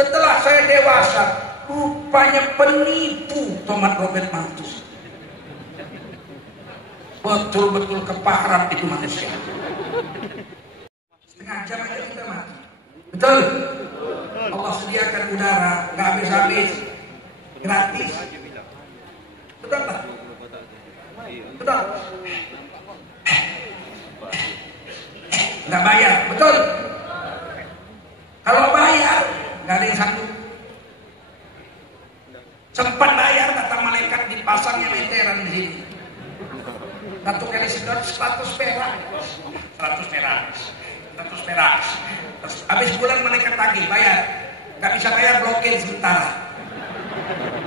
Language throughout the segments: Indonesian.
Setelah saya dewasa, rupanya penipu Tomat Robert Malthus. Betul-betul keparat itu manusia. Setengah jam aja kita mati. Betul? Allah sediakan udara, nggak habis-habis, gratis. Betul tak? Betul? Nggak bayar, betul? Kalau bayar, nggak ada yang sanggup. Sempat bayar, kata malaikat dipasangnya meteran di sini. Satu kali sedot 100 perak. 100 perak. 100 perak. Terus habis bulan malaikat tagih, bayar. Nggak bisa bayar, blokir sementara.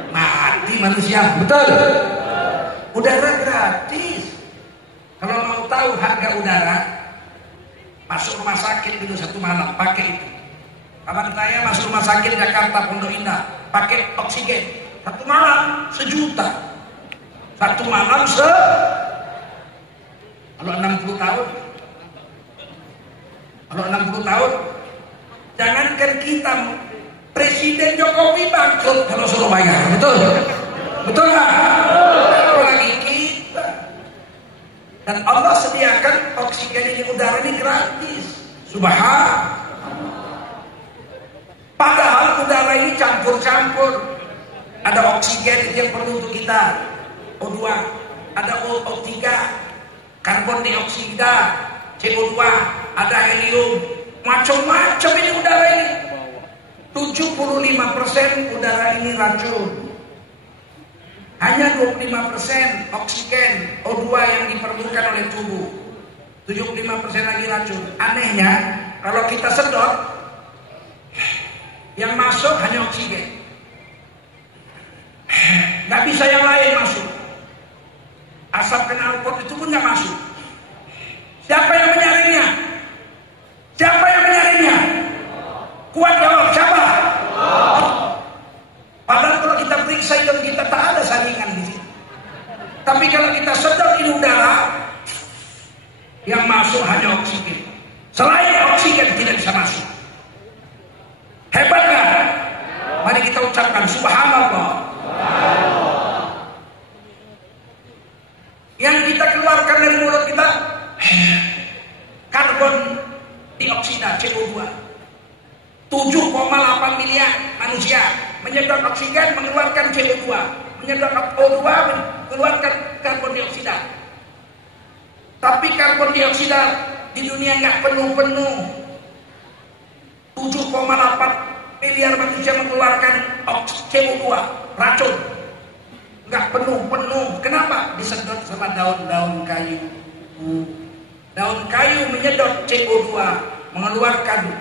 Mati manusia, betul? Udara gratis. Kalau mau tahu harga udara, masuk rumah sakit dulu 1 malam, pakai itu. Kawan saya masuk rumah sakit Jakarta Pondok Indah, pakai oksigen 1 malam 1 juta. 1 malam kalau 60 tahun. Kalau 60 tahun, jangankan kita, Presiden Jokowi bangkrut kalau suruh bayar, betul? Betul nggak? Apalagi kita. Dan Allah sediakan oksigen ini, udara ini gratis. Subhanallah. Padahal udara ini campur-campur. Ada oksigen yang perlu untuk kita, O2, ada O3, karbon dioksida, CO2, ada helium, macam-macam ini udara ini. 75% udara ini racun. Hanya 25% oksigen O2 yang diperlukan oleh tubuh. 75% lagi racun. Anehnya, kalau kita sedot, yang masuk hanya oksigen. Nggak bisa yang lain masuk. Asap knalpot itu pun nggak masuk. Siapa yang menyaringnya? Siapa yang menyaringnya? Kuat jawab, siapa? Padahal kalau kita periksa hidung kita tak ada saringan di sini. Tapi kalau kita sedot ini udara, yang masuk hanya oksigen. Selain oksigen tidak bisa masuk. Hebat kan? Mari kita ucapkan subhanallah. Yang kita keluarkan dari mulut kita karbon dioksida CO2. 7,8 miliar manusia menyedot oksigen, mengeluarkan CO2, menyedot O2, mengeluarkan karbon dioksida. Tapi karbon dioksida di dunia nggak penuh-penuh. 7,8 miliar manusia mengeluarkan CO2, racun. Nggak penuh-penuh. Kenapa? Disedot sama daun-daun kayu. Daun kayu menyedot CO2, mengeluarkan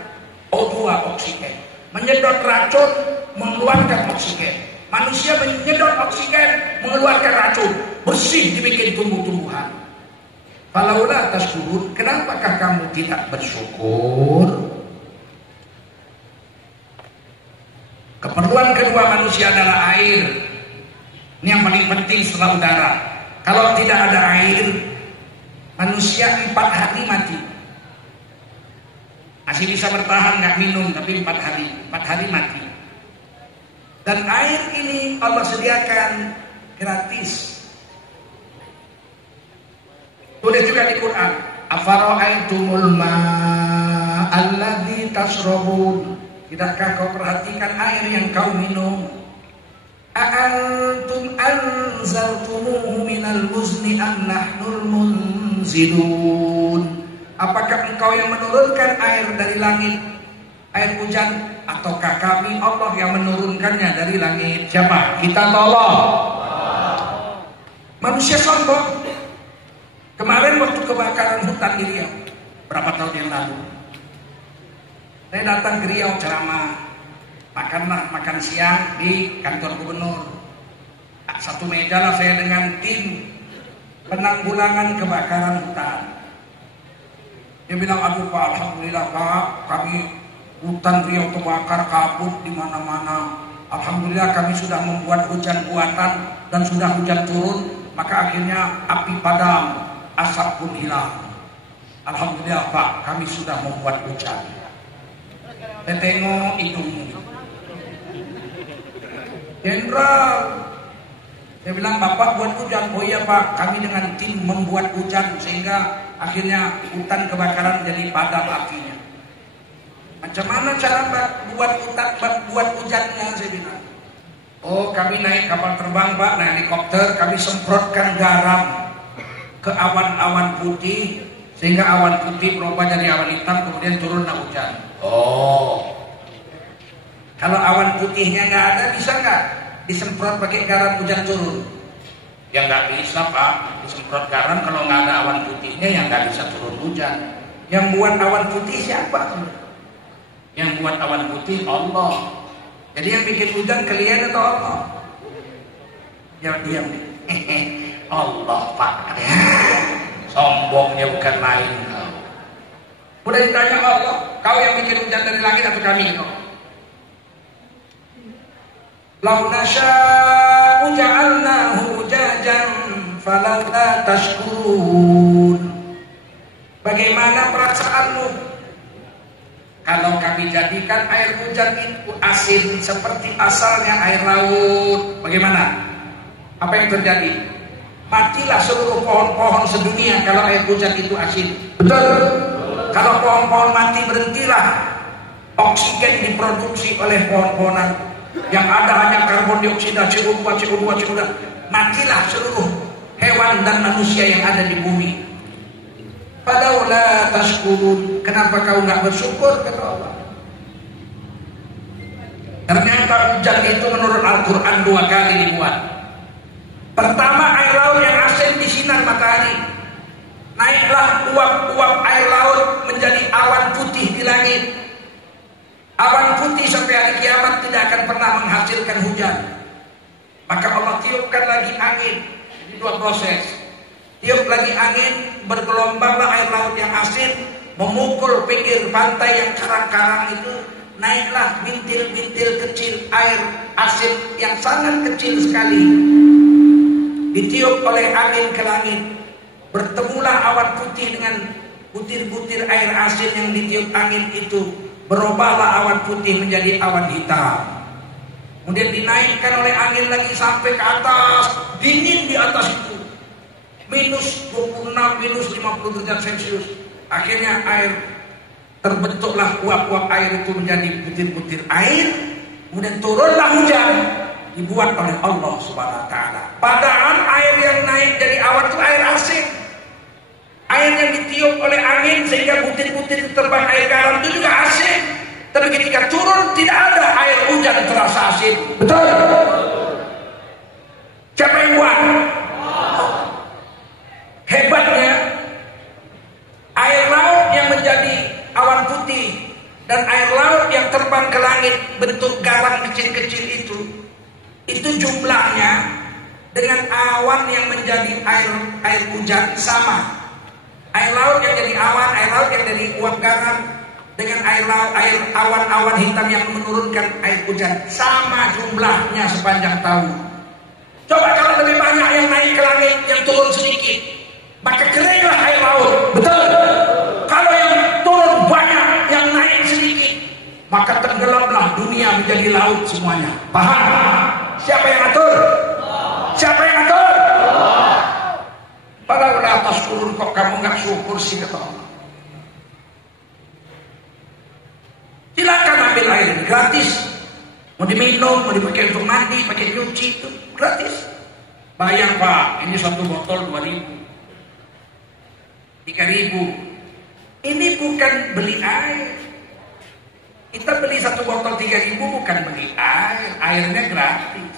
O2, oksigen. Menyedot racun, mengeluarkan oksigen. Manusia menyedot oksigen, mengeluarkan racun. Bersih dibikin tumbuh-tumbuhan. Falaula tashkurun, kenapakah kamu tidak bersyukur? Keperluan kedua manusia adalah air. Ini yang paling penting setelah udara. Kalau tidak ada air, manusia 4 hari mati. Masih bisa bertahan nggak minum, tapi 4 hari mati. Dan air ini Allah sediakan gratis. Tulis juga di Quran. Afara'aitumul ma'alladzi tashrabun. Tidakkah kau perhatikan air yang kau minum? A'antum anzaltumuhu minal muzni am nahnul munzilun. Apakah engkau yang menurunkan air dari langit, air hujan, ataukah kami Allah yang menurunkannya dari langit? Siapa? Kita tolong. Manusia sombong. Kemarin waktu kebakaran hutan di Riau, berapa tahun yang lalu, saya datang ke Riau ceramah, makan siang di kantor gubernur. Satu meja lah saya dengan tim penanggulangan kebakaran hutan. Dia bilang, aduh Pak, alhamdulillah Pak, kami hutan Riau terbakar kabut di mana-mana. Alhamdulillah kami sudah membuat hujan buatan dan sudah hujan turun, maka akhirnya api padam, asap pun hilang. Alhamdulillah Pak, kami sudah membuat hujan. Saya tengok hidungmu, Jenderal. Saya bilang, Bapak buat hujan. Oh iya Pak, kami dengan tim membuat hujan sehingga akhirnya hutan kebakaran jadi padam apinya. Macam mana cara buat hujannya, saya bilang. Oh, kami naik kapal terbang Pak, naik helikopter, kami semprotkan garam ke awan-awan putih sehingga awan putih berubah jadi awan hitam, kemudian turunlah hujan. Oh, kalau awan putihnya nggak ada, bisa nggak disemprot pakai garam hujan turun? Ya nggak bisa Pak, disemprot garam kalau nggak ada awan putihnya ya nggak bisa turun hujan. Yang buat awan putih siapa? Yang buat awan putih Allah. Jadi yang bikin hujan kalian atau Allah? Ya diam deh. Allah Pak. Sombongnya bukan main kau. Udah ditanya Allah, kau yang bikin hujan dari langit atau kami? Lau nasya'u ja'alnahu hujajan falawla tashkurun. Bagaimana perasaanmu kalau kami jadikan air hujan itu asin seperti asalnya air laut? Bagaimana? Apa yang terjadi? Matilah seluruh pohon-pohon sedunia kalau air hujan itu asin. Betul? Kalau pohon-pohon mati, berhentilah oksigen diproduksi oleh pohon-pohonan. Yang ada hanya karbon dioksida, CO2. Matilah seluruh hewan dan manusia yang ada di bumi. Falaula tashkurun, kenapa kau nggak bersyukur, kata Allah. Ternyata hujan itu menurut Al-Quran 2 kali dibuat. Pertama, air laut yang asin disinar matahari, naiklah uap-uap air laut menjadi awan putih di langit. Awan putih sampai hari kiamat tidak akan pernah menghasilkan hujan. Maka Allah tiupkan lagi angin. Jadi 2 proses. Tiup lagi angin, bergelombanglah air laut yang asin, memukul pinggir pantai yang karang-karang itu, naiklah bintil-bintil kecil air asin yang sangat kecil sekali. Ditiup oleh angin ke langit, bertemulah awan putih dengan butir-butir air asin yang ditiup angin itu, berubahlah awan putih menjadi awan hitam. Kemudian dinaikkan oleh angin lagi sampai ke atas, dingin di atas itu, minus 26, minus 50 derajat Celcius. Akhirnya air terbentuklah uap-uap air itu menjadi butir-butir air. Kemudian turunlah hujan, dibuat oleh Allah Subhanahu wa taala. Padahal air yang naik dari awan itu air asin. Air yang ditiup oleh angin sehingga butir-butir terbang air garam itu juga asin. Tapi ketika turun tidak ada air hujan terasa asin. Betul? Siapa yang buat? Hebatnya, air laut yang menjadi awan putih dan air laut yang terbang ke langit bentuk garam kecil-kecil itu jumlahnya dengan awan yang menjadi air hujan sama. Air laut yang jadi awan, air laut yang jadi uap garam dengan awan-awan hitam yang menurunkan air hujan sama jumlahnya sepanjang tahun. Coba kalau lebih banyak yang naik ke langit, yang turun sedikit, maka keringlah air laut. Betul? Kalau yang turun banyak, yang naik sedikit, maka tenggelamlah dunia menjadi laut semuanya. Paham? Siapa yang atur? Siapa yang atur? Padahal atas turun kok kamu nggak syukur sih, kata Allah. Silakan ambil air gratis. Mau diminum, mau dipakai untuk mandi, pakai nyuci, itu gratis. Bayar Pak, ini 1 botol 2.000, 3.000. Ini bukan beli air. Kita beli 1 botol 3.000 bukan beli air, airnya gratis.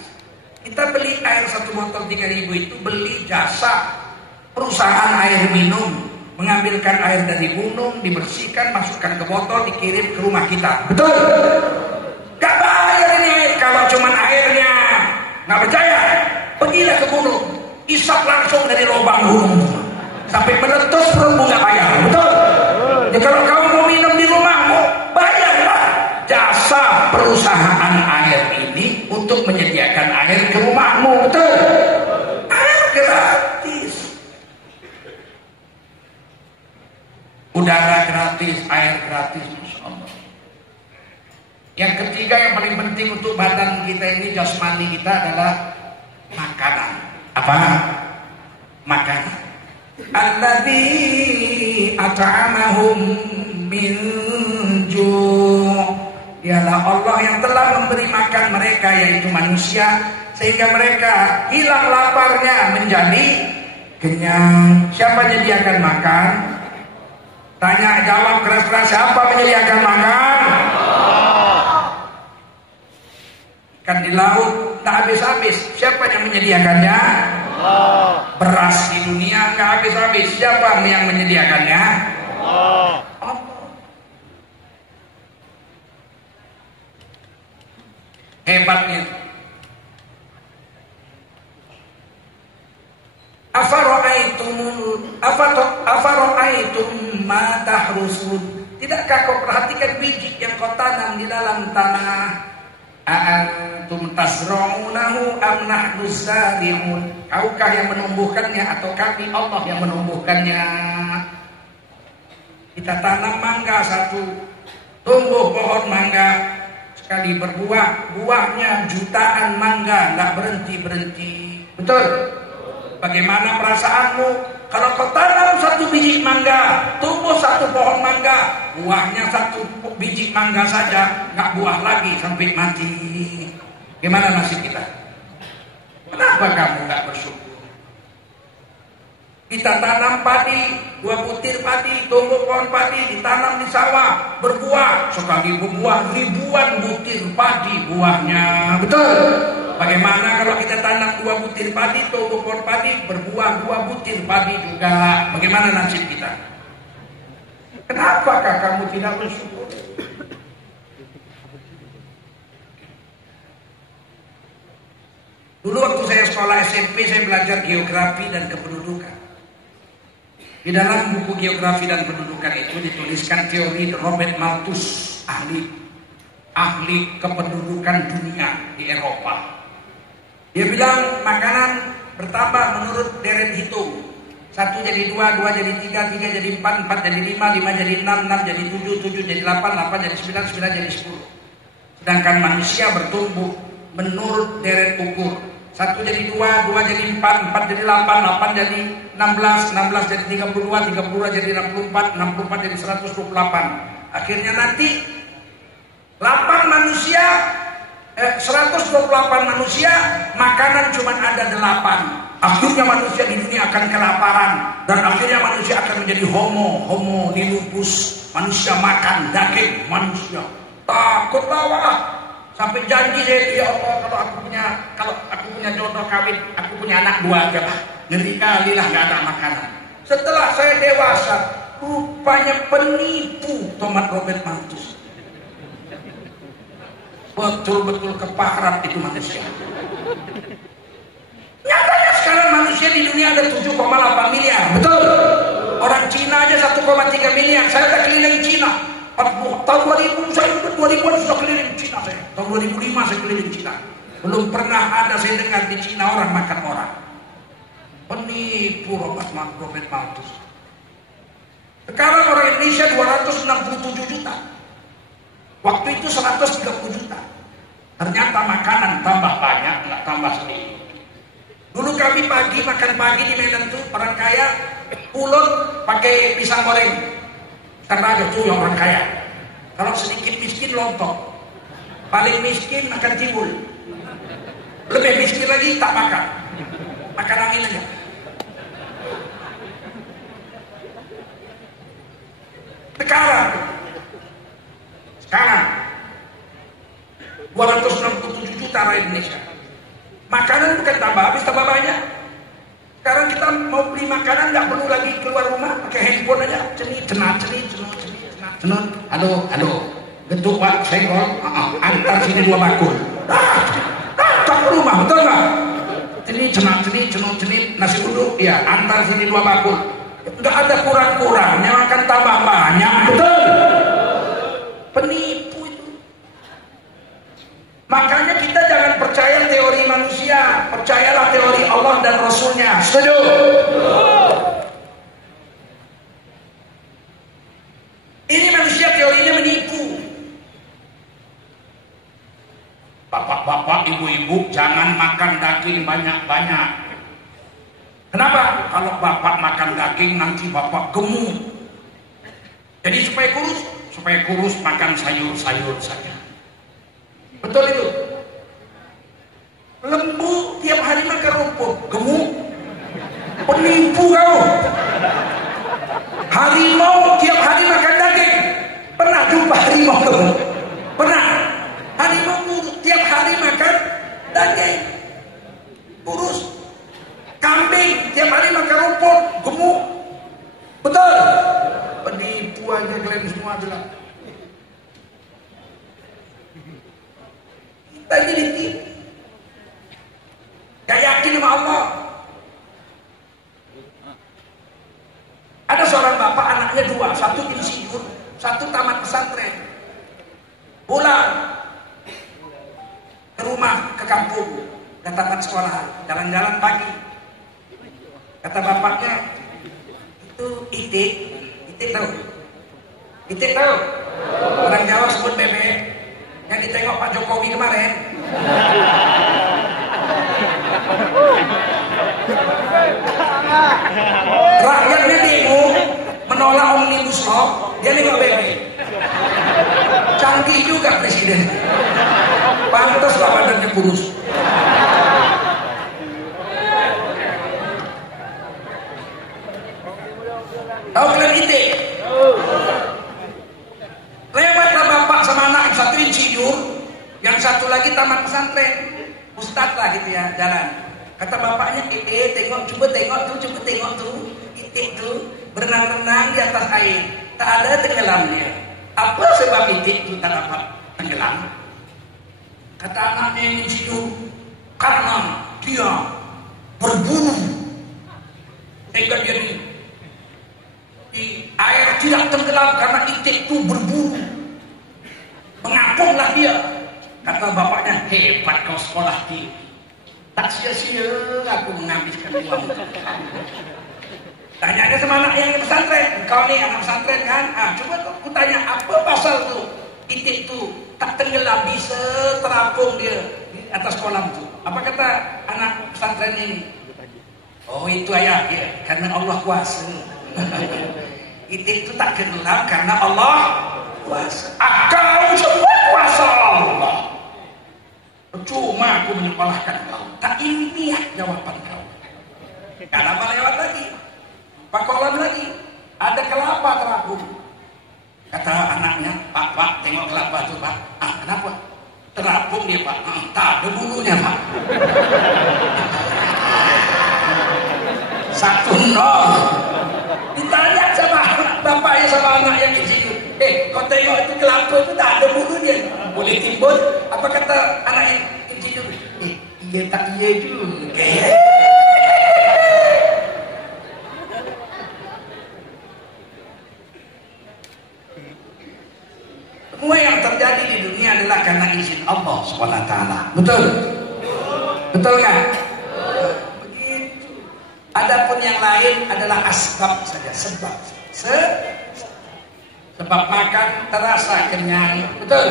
Kita beli air 1 botol 3.000 itu beli jasa perusahaan air minum, mengambilkan air dari gunung, dibersihkan, masukkan ke botol, dikirim ke rumah kita. Betul? Gak bayar ini air. Kalau cuma airnya nggak percaya, pergilah ke gunung, isap langsung dari lubang gunung sampai meletus, perutmu nggak bayar. Betul? Ya, kalau kamu mau minum di rumahmu, bayarlah jasa perusahaan air ini untuk menyediakan air ke rumahmu. Betul? Air gratis, udara gratis, air gratis, Masya Allah. Yang ketiga yang paling penting untuk badan kita ini, jasmani kita, adalah makanan. Apa? Makanan. Alladzi at'amahum min ju'. Dialah Allah yang telah memberi makan mereka, yaitu manusia, sehingga mereka hilang laparnya menjadi kenyang. Siapa menyediakan makan? Tanya jawab keras-keras, siapa menyediakan makan? Ikan di laut tak habis-habis, siapa yang menyediakannya? Beras di dunia nggak habis-habis, siapa yang menyediakannya? Allah. Hebatnya. Afara'aitum ma tahrusun. Tidakkah kau perhatikan biji yang kau tanam di dalam tanah? Aantum tasra'unahu am nahnu zari'un. Kaukah yang menumbuhkannya atau kami Allah yang menumbuhkannya? Kita tanam mangga satu, tumbuh pohon mangga, sekali berbuah, buahnya jutaan mangga, nggak berhenti-berhenti. Betul? Bagaimana perasaanmu kalau kau tanam satu biji mangga, tumbuh satu pohon mangga, buahnya satu biji mangga saja, nggak buah lagi sampai mati? Gimana nasib kita? Kenapa kamu nggak bersyukur? Kita tanam padi, 2 butir padi, tumbuh pohon padi, ditanam di sawah, berbuah, sekali berbuah ribuan butir padi buahnya. Betul? Bagaimana kalau kita tanam 2 butir padi, tumbuh pohon padi, berbuah 2 butir padi juga? Bagaimana nasib kita? Kenapakah kamu tidak bersyukur? Dulu waktu saya sekolah SMP, saya belajar geografi dan kependudukan. Di dalam buku geografi dan pendudukan itu dituliskan teori Robert Malthus, ahli kependudukan dunia di Eropa. Dia bilang makanan bertambah menurut deret hitung. 1 jadi 2, 2 jadi 3, 3 jadi 4, 4 jadi 5, 5 jadi 6, 6 jadi 7, 7 jadi 8, 8 jadi 9, 9 jadi 10. Sedangkan manusia bertumbuh menurut deret ukur. 1 jadi 2, 2 jadi 4, 4 jadi 8, 8 jadi 16, 16 jadi 32, 32 jadi 64, 64 jadi 128. Akhirnya nanti 128 manusia, makanan cuma ada 8. Akhirnya manusia di dunia akan kelaparan, dan akhirnya manusia akan menjadi homo lupus. Manusia makan daging manusia. Takut tawa. Sampai janji saya, ya Allah, kalau aku punya jodoh kawin, aku punya anak 2 aja lah. Ngeri kali lah gak ada makanan. Setelah saya dewasa, rupanya penipu Thomas Robert Malthus. Betul-betul keparat itu manusia. Nyatanya sekarang manusia di dunia ada 7,8 miliar. Betul? Orang Cina aja 1,3 miliar. Saya udah keliling Cina. Tahun 2000 2000-an sudah keliling Cina saya. Tahun 2005 saya keliling Cina. Belum pernah ada saya dengar di Cina orang makan orang. Penipu Robert Malthus. Sekarang orang Indonesia 267 juta. Waktu itu 130 juta. Ternyata makanan tambah banyak, nggak tambah sedikit. Dulu kami makan pagi di Medan tuh, orang kaya pulut pakai pisang goreng. Karena ada tuh yang orang kaya. Kalau sedikit miskin lontong. Paling miskin makan timbul. Lebih miskin lagi tak makan. Makan angin aja. Sekarang 267 juta rakyat Indonesia. Makanan bukan tambah habis, tambah banyak. Sekarang kita mau beli makanan nggak perlu lagi keluar rumah, pakai handphone aja. Cenat. Halo. Bentuk Pak senggol, antar sini 2 bakul. Tak ke rumah, betul nggak? Cenat, nasi uduk, ya antar sini 2 bakul. Nggak ada kurang-kurangnya, akan tambah banyak, betul? Penipu itu. Makanya kita jangan percaya teori manusia, percayalah teori Allah dan Rasulnya. Setuju? Ini manusia teorinya menipu. bapak-bapak, ibu-ibu jangan makan daging banyak-banyak. Kenapa? Kalau bapak makan daging nanti bapak gemuk. Jadi supaya kurus makan sayur-sayur saja. Betul itu. Lembu tiap hari makan rumput, gemuk. Penipu kau. Harimau tiap hari makan daging. Pernah jumpa harimau gemuk? Pernah. Harimau tiap hari makan daging, kurus. Kambing tiap hari makan rumput, gemuk. Betul. Penipu aja kalian semua bilang. Kita jadi tipu. Gak yakin sama Allah. Ada seorang bapak, anaknya dua, satu insinyur, satu tamat pesantren. Pulang ke rumah, ke kampung, ke tamat sekolah, jalan-jalan pagi. Kata bapaknya, itu itik tahu? Itik tahu? Orang Jawa sebut bebek. Yang ditengok Pak Jokowi kemarin. Rakyatnya demo menolak Omnibus Law, dia nengok bebek. Canggih juga presiden. Pantaslah badannya kurus. Tahu kalian itik? Lewatlah bapak sama anak, yang satu insinyur, yang satu lagi tamat pesantren, ustadz lah gitu ya, jalan. Kata bapaknya, coba tengok tuh, itik tuh berenang-renang di atas air, tak ada tenggelamnya. Apa sebab itik itu tak dapat tenggelam? Kata anaknya yang insinyur, karena dia berburu. Sehingga dia di air tidak tenggelam karena itik itu berburu. Mengapunglah dia. Kata bapaknya, hebat kau sekolah tinggi. Tak sia-sia aku menghabiskan uang. Tanya sama anak yang pesantren. Kau nih anak pesantren kan? Coba aku tanya, apa pasal tuh itik tuh tak tenggelam, bisa terapung dia di atas kolam tuh. Apa kata anak pesantren ini? Oh itu ayah ya, karena Allah kuasa. Itik itu tak tenggelam karena Allah kuasa. Kau semua kuasa Allah. Cuma aku menyekolahkan kau. Tak ilmiah jawaban kau. Kenapa lewat lagi? Pak kolam lagi. Ada kelapa terapung. Kata anaknya, Pak, tengok kelapa tuh Pak. Kenapa? Terapung dia Pak. Tak ada bulunya Pak. 1-0. Ditanya sama bapaknya sama anak yang di situ. Kau tengok itu kelapa itu tak ada bulunya. Boleh timbun? Apa kata anak yang di situ? Iya tak iya juga. Semua yang terjadi di dunia adalah karena izin Allah SWT. Betul? Betul nggak? Begitu. Adapun yang lain adalah asbab saja, sebab. Sebab makan terasa kenyang, betul?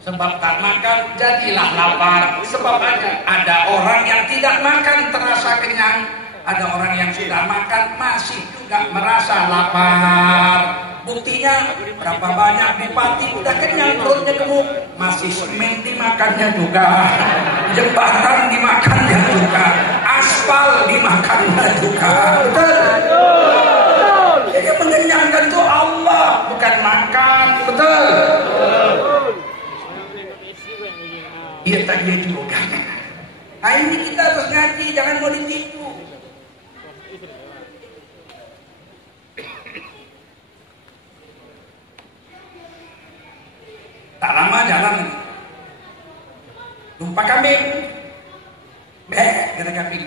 Sebab tak makan jadilah lapar. Sebab ada orang yang tidak makan terasa kenyang, ada orang yang sudah makan masih juga merasa lapar. Buktinya berapa banyak bupati udah kenyang perutnya gemuk, masih semen dimakannya juga, jembatan dimakannya juga, aspal dimakannya juga. Betul? Yang mengenyangkan itu Allah, bukan makan. Betul? Iya tak dia juga. Nah ini kita harus ngaji, jangan mau ditipu. Tak lama jalan, lupa kambing. Kata kambing.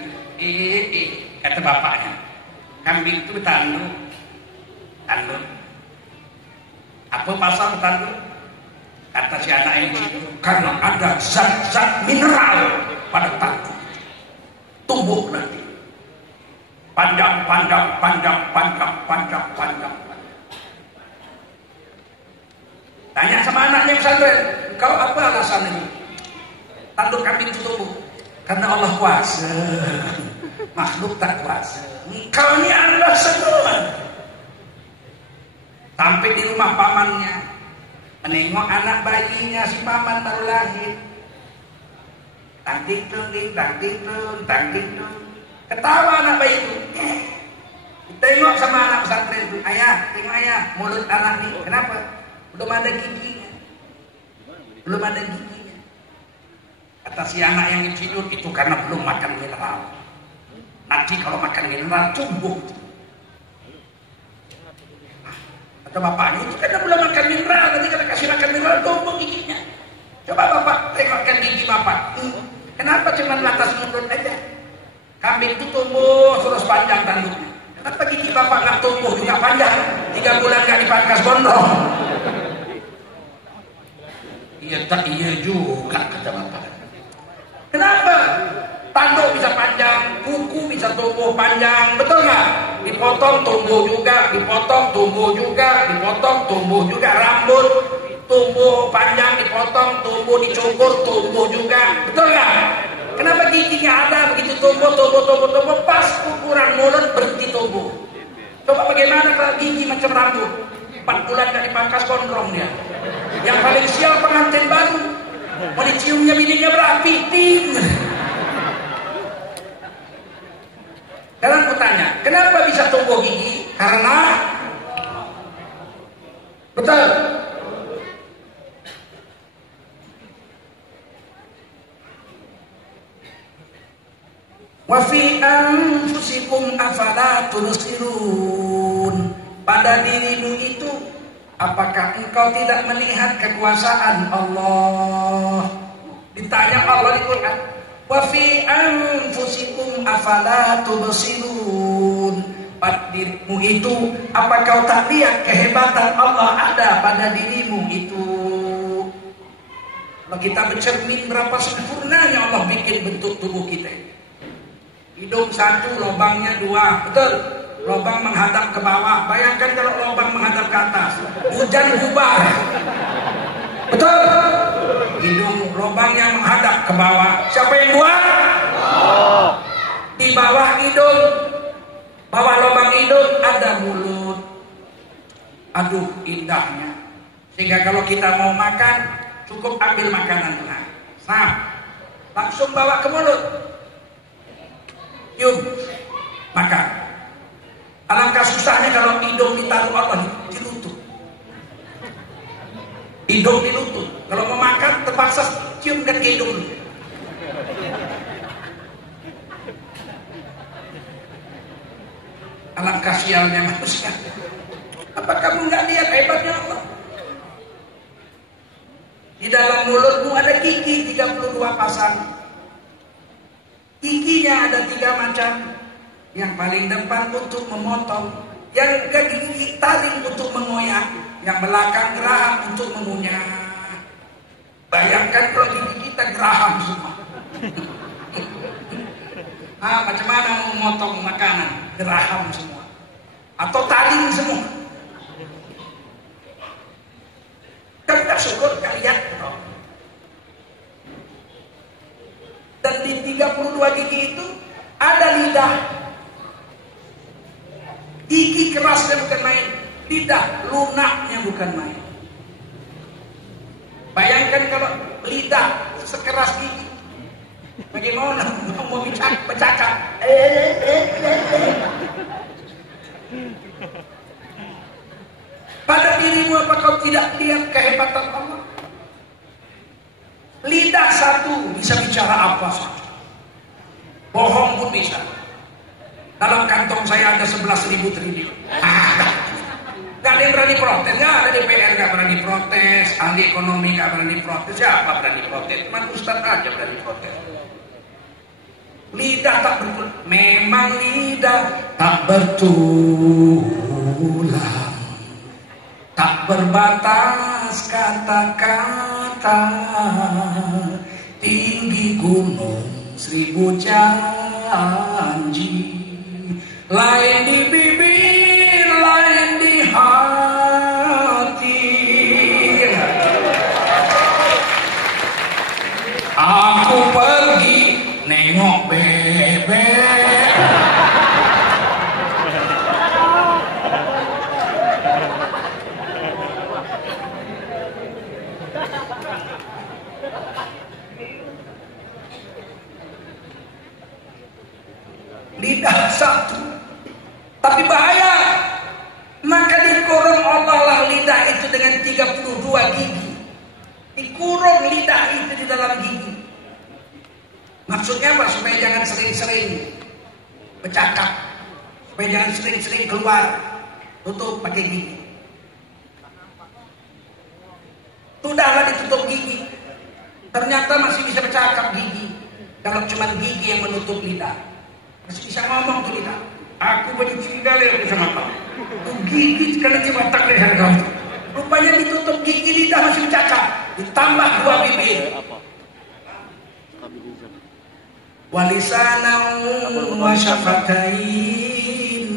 Kata bapaknya, kambing itu tanduk. Apa pasal tanduk? Kata si anak ini, karena ada zat-zat mineral pada tanduk. Tumbuh nanti. Panjang. Tanya sama anaknya pesantren, kau apa alasan ini? tanduk kambing itu tumbuh? Karena Allah kuasa. Makhluk tak kuasa. Engkau ini Allah semua. Sampai di rumah pamannya, menengok anak bayinya si paman baru lahir. Tang ting tung. Ketawa anak bayi itu. Tengok sama anak pesantren itu, ayah, tengok ayah, mulut anak ini, kenapa? Belum ada giginya. Kata si anak yang tidur itu karena belum makan mineral. Nanti kalau makan mineral tumbuh. Kata bapaknya itu karena belum makan mineral, nanti kalau kasih makan mineral tumbuh giginya. Coba bapak tengokkan gigi bapak. Kenapa cuma atas mulut aja? Kambing itu tumbuh terus panjang tanduknya. Kenapa gigi bapak nggak tumbuh juga panjang? 3 bulan nggak dipangkas gondrong. Iya juga kata bapak. Kenapa? Tanduk bisa panjang, kuku bisa tumbuh panjang, betul nggak? Dipotong tumbuh juga, dipotong tumbuh juga, dipotong tumbuh juga, rambut tumbuh panjang, dipotong tumbuh, dicukur tumbuh juga, betul nggak? Kenapa giginya ada begitu tumbuh, pas ukuran mulut berhenti tumbuh. Coba bagaimana kalau gigi macam rambut, 4 bulan nggak dipangkas gondrong dia. Yang paling sial pengantin baru, mau diciumnya bininya berapi, ting. Sekarang aku tanya, kenapa bisa tumbuh gigi? Karena betul. Wa fi anfusikum afala tubsirun. Pada dirimu itu, apakah engkau tidak melihat kekuasaan Allah? Ditanya Allah di Quran. Wa fi anfusikum afala tubsirun. Pada dirimu itu, apa kau tak lihat kehebatan Allah ada pada dirimu itu? Kalau kita bercermin berapa sempurnanya Allah bikin bentuk tubuh kita. Hidung 1, lubangnya 2, betul? Lubang menghadap ke bawah. Bayangkan kalau lubang menghadap ke atas, hujan bubar. Betul? Hidung lubang yang menghadap ke bawah. Siapa yang buat? Di bawah hidung, bawah lubang hidung ada mulut. Aduh indahnya. Sehingga kalau kita mau makan, cukup ambil makanan tengah. Langsung bawa ke mulut. Yuk, makan. Alangkah susahnya kalau hidung ditaruh apa? Di lutut. Hidung di lutut. Kalau mau makan terpaksa ciumkan ke hidung. Alangkah sialnya manusia. Apa kamu nggak lihat hebatnya Allah? Di dalam mulutmu ada gigi 32 pasang. Giginya ada 3 macam. Yang paling depan untuk memotong, yang gigi taring untuk mengoyak, yang belakang geraham untuk mengunyah. Bayangkan kalau gigi kita geraham semua. Macam mana mau memotong makanan? Geraham semua. Atau taring semua. Kan kita syukur kalian. Dan di 32 gigi itu ada lidah. Gigi kerasnya bukan main, lidah lunaknya bukan main. Bayangkan kalau lidah sekeras gigi, bagaimana mau bercakap? Pada dirimu apa kau tidak lihat kehebatan Allah? Lidah 1 bisa bicara apa saja. Bohong pun bisa. Dalam kantong saya ada 11.000 triliun. Gak ada yang berani protes. Gak ada DPR gak berani protes. Ahli ekonomi gak berani protes. Siapa berani protes? Cuma Ustadz aja berani protes. Lidah tak bertulang. Memang lidah tak bertulang, tak berbatas kata-kata. Tinggi gunung 1000 janji. Lain di bibir, lain di hati. Aku lidah satu. Tapi bahaya. Maka dikurung Allah lah lidah itu dengan 32 gigi. Dikurung lidah itu di dalam gigi. Maksudnya apa? Supaya jangan sering-sering bercakap, supaya jangan sering-sering keluar. Tutup pakai gigi. Sudahlah ditutup gigi. Ternyata masih bisa bercakap gigi. Kalau cuma gigi yang menutup lidah, masih bisa ngomong tuh lidah. Aku banyak sekali aku sama kau. Tuh gigi sekali cuma tak lihat kau. Rupanya ditutup gigi lidah masih bercakap. Ditambah 2 bibir. Walisanan wa syafatain,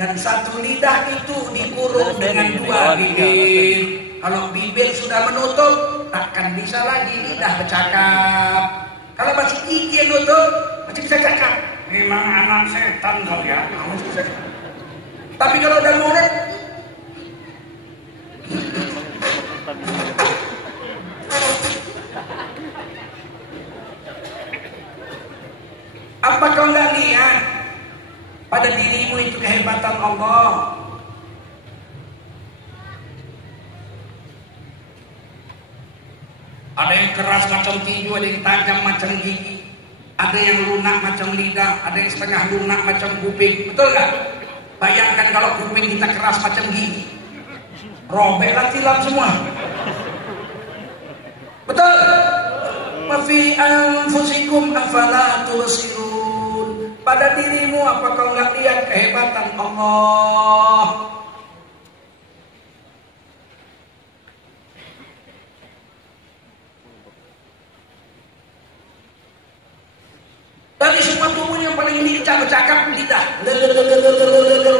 dan 1 lidah itu dikurung dengan 2 bibir. Kalau bibir sudah menutup, takkan bisa lagi lidah bercakap. Kalau masih gigi yang nutup, masih bisa cakap. Memang anak setan kau ya. Tapi kalau udah mulut, apa kau nggak lihat pada dirimu itu kehebatan Allah? Ada yang keras macam tinju, ada yang tajam macam gigi, ada yang lunak macam lidah, ada yang setengah lunak macam kuping. Betul nggak? Bayangkan kalau kuping kita keras macam gigi, robeklah tilam semua. Betul? Wa fi anfusikum afala tubsirun. Pada dirimu apa kau nggak lihat kehebatan Allah? Dari semua tubuh yang paling lincah bercakap lidah.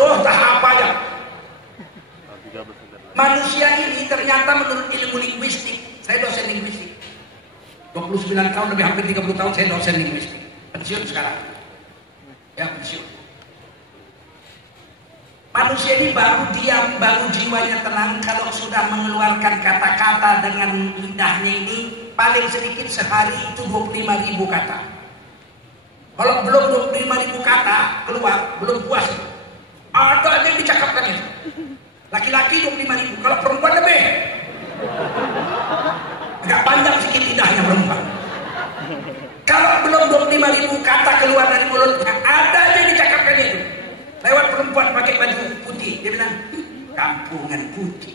Oh, tahap aja. Manusia ini ternyata menurut ilmu linguistik, saya dosen linguistik. 29 tahun, lebih hampir 30 tahun saya dosen linguistik. Pensiun sekarang. Ya, pensiun. Manusia ini baru diam, baru jiwanya tenang kalau sudah mengeluarkan kata-kata dengan lidahnya ini paling sedikit sehari itu 25.000 kata. Kalau belum 25.000 kata keluar, belum puas. Ada yang dicakapkan itu. Laki-laki 25.000, kalau perempuan lebih. Agak panjang sedikit lidahnya perempuan. Kalau belum 25.000 kata keluar dari mulutnya, ada yang dicakapkan itu. Lewat perempuan pakai baju putih, dia bilang, kampungan putih.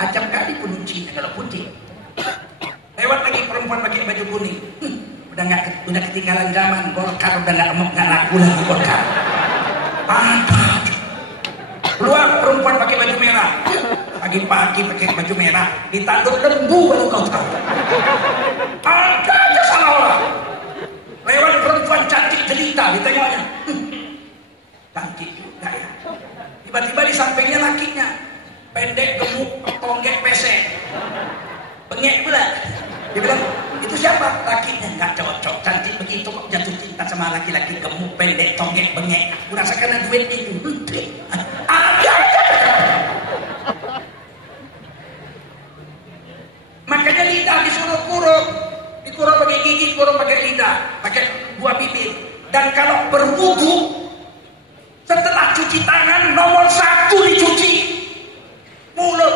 Acap kali penuncinya kalau putih. Lewat lagi perempuan pakai baju kuning. Udah ketinggalan zaman, Golkar udah nggak laku lagi Golkar. Apa? Keluar perempuan pakai baju merah, pagi-pagi pakai baju merah, ditanduk lembu baru kau tahu. Ada aja salah orang. Lewat perempuan cantik jelita, ditengoknya, cantik juga ya. Tiba-tiba di sampingnya lakinya, pendek gemuk, tonggek pesek, bengek pula. Dia bilang, itu siapa? Lakinya nggak cocok, cantik begitu kok jatuh cinta sama laki-laki gemuk, pendek, tonggek, bengek. Kurasa karena duit itu. Ada. Makanya lidah disuruh kurung, dikurung pakai gigi, kurung pakai lidah, pakai 2 bibir. Dan kalau berwudu, setelah cuci tangan nomor 1 dicuci mulut.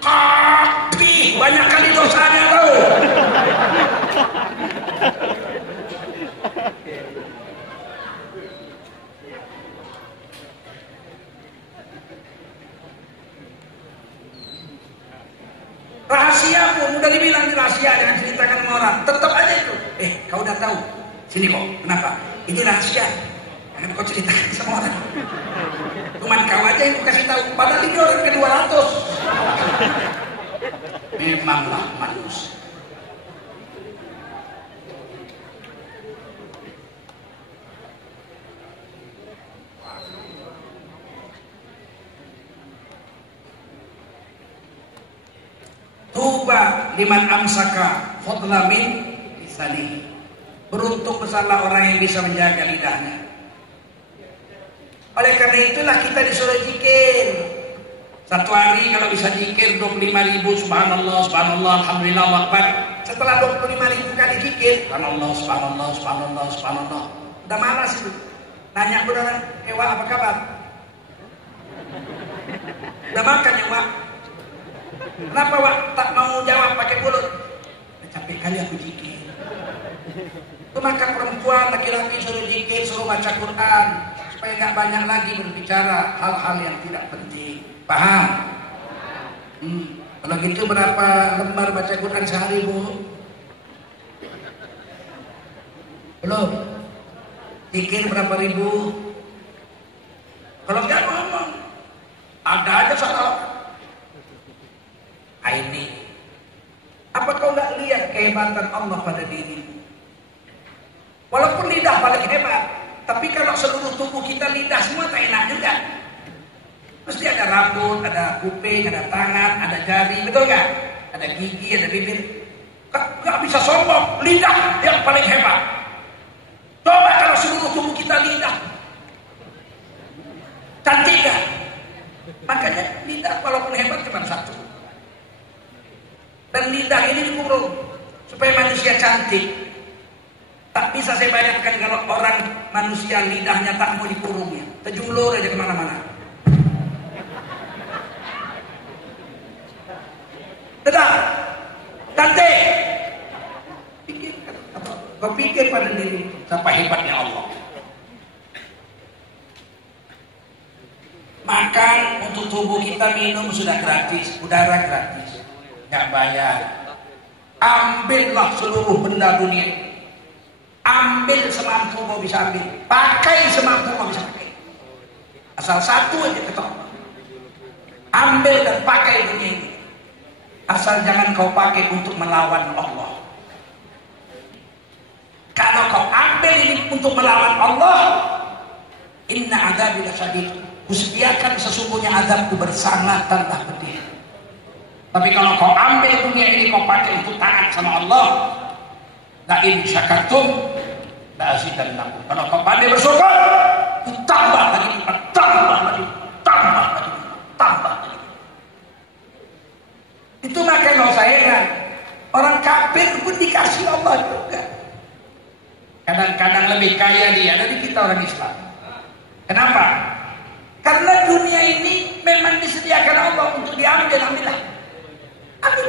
Tapi banyak kali dosanya tahu. Rahasia pun udah dibilang rahasia, jangan ceritakan sama orang. Tetap aja itu. Kau udah tahu. Sini kok. Kenapa? Ini rahasia. Jangan kau ceritakan sama orang. Cuman kau aja yang kasih tahu. Padahal ini orang ke-200. Memanglah manusia. Tuba liman amsaka fadla min lisanihi. Beruntung besarlah orang yang bisa menjaga lidahnya. Oleh karena itulah kita disuruh zikir. Satu hari kalau bisa zikir 25.000 subhanallah, subhanallah, alhamdulillah, Allahu akbar. Setelah 25.000 kali zikir, subhanallah, subhanallah, subhanallah, subhanallah. Udah malas itu. Nanya beneran, Wak apa kabar? Udah makan ya Wak? Kenapa Wak tak mau jawab pakai mulut? Capek kali aku zikir. Itu maka perempuan, laki-laki suruh zikir, suruh baca Quran, supaya nggak banyak lagi berbicara hal-hal yang tidak penting. Paham? Kalau gitu berapa lembar baca Quran sehari Bu? Belum? Zikir berapa ribu? Kalau nggak ngomong, ada aja salah. Ini, apa kau nggak lihat kehebatan Allah pada dirimu? Walaupun lidah paling hebat, tapi kalau seluruh tubuh kita lidah semua tak enak juga. Mesti ada rambut, ada kuping, ada tangan, ada jari, betul nggak? Ada gigi, ada bibir. Nggak bisa sombong, lidah yang paling hebat. Coba kalau seluruh tubuh kita lidah, cantik nggak? Makanya lidah walaupun hebat cuma satu. Dan lidah ini dikurung supaya manusia cantik. Tak bisa saya bayangkan kalau orang manusia lidahnya tak mau dikurungnya, terjulur aja kemana-mana. Tetap cantik. Kau pikir pada diri siapa hebatnya Allah. Makan untuk tubuh kita, minum sudah gratis, udara gratis. Nggak bayar. Ambillah seluruh benda dunia. Ambil semampu kau bisa ambil. Pakai semampu kau bisa pakai. Asal satu aja ketok. Ambil dan pakai dunia ini. Asal jangan kau pakai untuk melawan Allah. Kalau kau ambil ini untuk melawan Allah, inna adzabi lasyadid. Kusediakan sesungguhnya azabku bersangat tanda pedih. Tapi kalau kau ambil dunia ini kau pakai untuk taat sama Allah, la in syakartum la azidannakum. Kalau kau pandai bersyukur, tambah lagi, tambah lagi, tambah lagi, tambah lagi. Itu makanya nggak usah heran. Orang kafir pun dikasih Allah juga. Kadang-kadang lebih kaya dia dari kita orang Islam. Kenapa? Karena dunia ini memang disediakan Allah untuk diambil, ambillah. Ambil.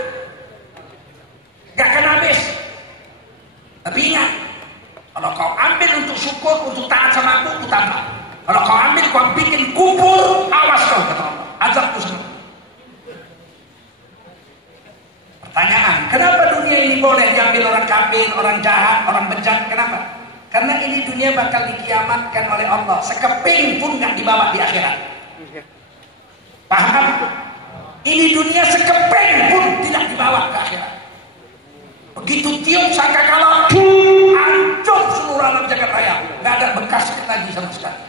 Gak akan habis. Tapi ingat, kalau kau ambil untuk syukur, untuk taat sama aku tambah. Kalau kau ambil, kau bikin kubur, awas kau kata Allah. Azabku semua. Pertanyaan, kenapa dunia ini boleh diambil orang kafir, orang jahat, orang bejat? Kenapa? Karena ini dunia bakal dikiamatkan oleh Allah. Sekeping pun gak dibawa di akhirat. Paham? Ini dunia sekeping pun tidak dibawa ke akhirat. Begitu tiup sangkakala, hancur seluruh alam jagat raya. Gak ada bekas lagi sama sekali.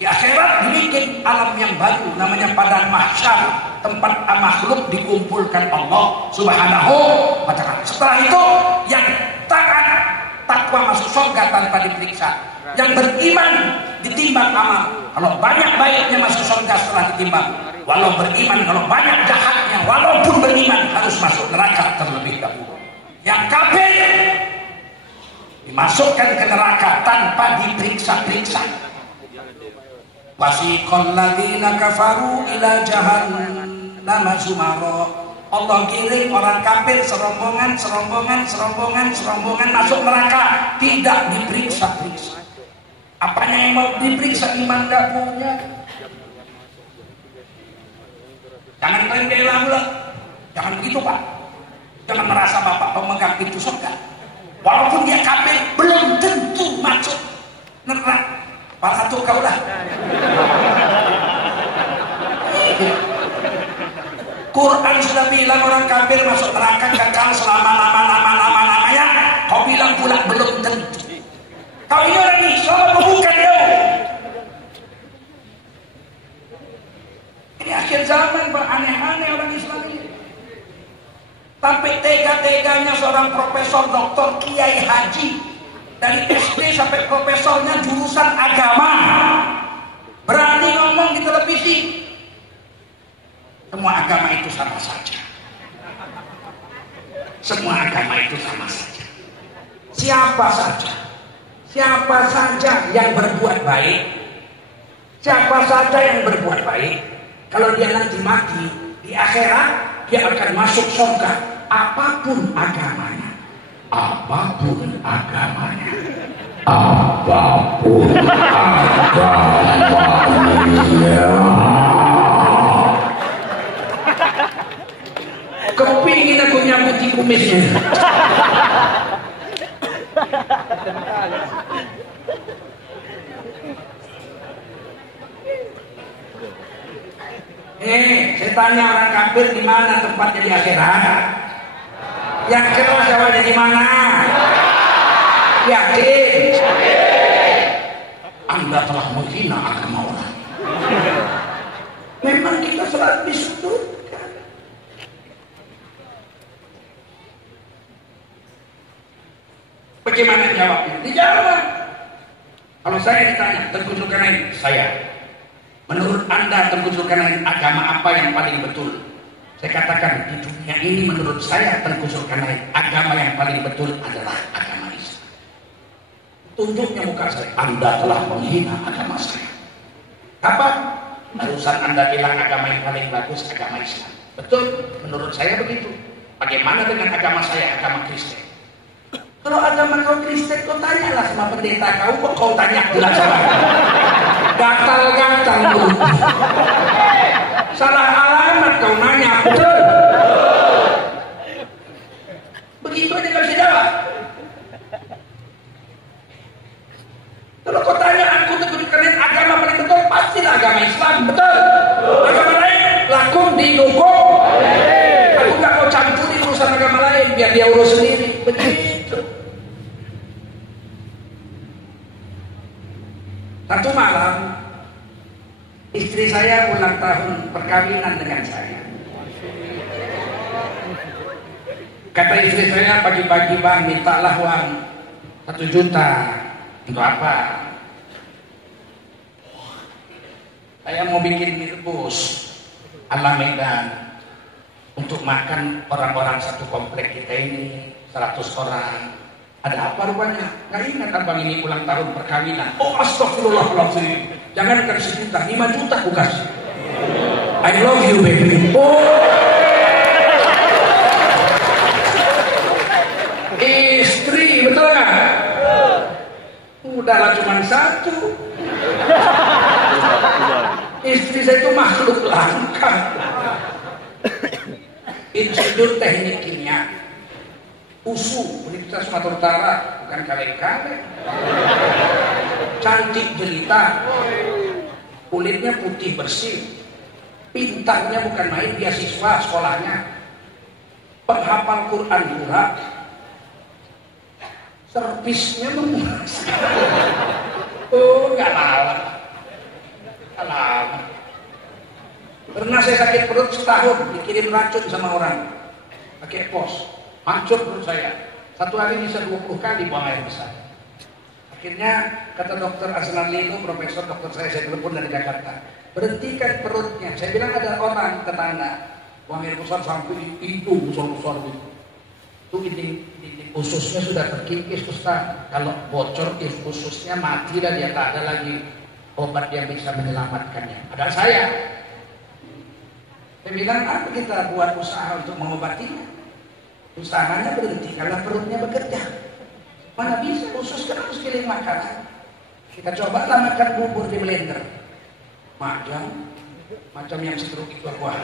Di akhirat dibikin alam yang baru, namanya padang mahsyar, tempat makhluk dikumpulkan Allah Subhanahu wa ta'ala. Setelah itu yang taat takwa masuk surga tanpa diperiksa. Yang beriman ditimbang amal. Kalau banyak baiknya masuk surga setelah ditimbang. Walau beriman, kalau banyak jahatnya, walaupun beriman harus masuk neraka terlebih dahulu. Yang kafir dimasukkan ke neraka tanpa diperiksa-periksa. Wasiqal ladzina kafaru ila jahannam zumara. Allah kirim orang kafir serombongan masuk neraka, tidak diperiksa-periksa. Apanya yang mau diperiksa, iman gak punya. Jangan kalian bela pula. Jangan begitu Pak. Jangan merasa Bapak pemegang pintu surga. Walaupun dia kafir, belum tentu masuk neraka. Para tuh kau lah. Quran sudah bilang orang kafir masuk neraka kekal selama-lamanya. Kau bilang pula belum tentu. Kau ini orang Islam bukan yo. Ini akhir zaman Pak, aneh-aneh orang Islam ini. Sampai tega-teganya seorang profesor, doktor, kiai haji, dari SD sampai profesornya jurusan agama, berani ngomong di televisi. Semua agama itu sama saja. Semua agama itu sama saja. Siapa saja, Siapa saja yang berbuat baik, siapa saja yang berbuat baik, kalau dia nanti mati di akhirat, dia akan masuk surga, apapun agamanya, apapun agamanya, apapun agamanya. Kepingin aku nyabuti kumisnya. Saya tanya orang kafir di mana tempatnya di akhirat? Yang keras jawabnya di mana? Yakin? Anda telah menghina agama orang. Memang kita selalu disudutkan. Bagaimana jawabnya? Dijawab. Kalau saya ditanya, Tengku Zulkarnain, saya. Menurut Anda, Tengku Zulkarnain, agama apa yang paling betul? Saya katakan, di dunia ini menurut saya, Tengku Zulkarnain, agama yang paling betul adalah agama Islam. Tunjuknya muka saya, Anda telah menghina agama saya. Kapan? Barusan Anda bilang agama yang paling bagus, agama Islam. Betul, menurut saya begitu. Bagaimana dengan agama saya, agama Kristen? Kalau agama kau Kristen, kau tanyalah sama pendeta kau, kok kau tanya jelas salah. Gatal-gatal mulut. Salah alamat kau nanya, betul? Begitu aja gak bisa jawab. Kalau kau tanya aku kalian agama paling betul, pastilah agama Islam, betul? Agama lain, lakum dinukum. Aku gak mau campuri urusan agama lain, biar dia urus sendiri. Begitu. Satu malam, istri saya ulang tahun perkawinan dengan saya. Kata istri saya, pagi-pagi bang, mintalah uang 1 juta. Untuk apa? Saya mau bikin mie rebus ala Medan untuk makan orang-orang satu komplek kita ini, 100 orang. Ada apa rupanya? Nggak ingat abang ini ulang tahun perkawinan. Oh astagfirullahaladzim. Jangan kasih juta, 5 juta aku kasih. I love you baby. Oh. Istri, betul nggak? Udahlah cuma 1. Istri saya itu makhluk langka. Insinyur teknik kimia. USU, Universitas Sumatera Utara, bukan kaleng-kaleng. Cantik jelita, kulitnya putih bersih, pintarnya bukan main, beasiswa sekolahnya, penghafal Quran pula, servisnya memuaskan. Oh, nggak lama. Pernah saya sakit perut setahun, dikirim racun sama orang, pakai pos. Hancur perut saya. Satu hari bisa 20 kali buang air besar. Akhirnya kata dokter Aslan Lino, profesor dokter saya telepon dari Jakarta, berhentikan perutnya. Saya bilang ada orang tetangga buang air besar sampai hidung besar-besar gitu. Itu dinding ususnya sudah terkikis Ustaz. Kalau bocor ususnya mati dan dia tak ada lagi obat yang bisa menyelamatkannya. Padahal saya bilang apa kita buat usaha untuk mengobatinya. Usahanya berhenti karena perutnya bekerja. Mana bisa usus kan harus pilih makanan. Kita cobalah makan bubur di blender. Macam yang setruk itu aku.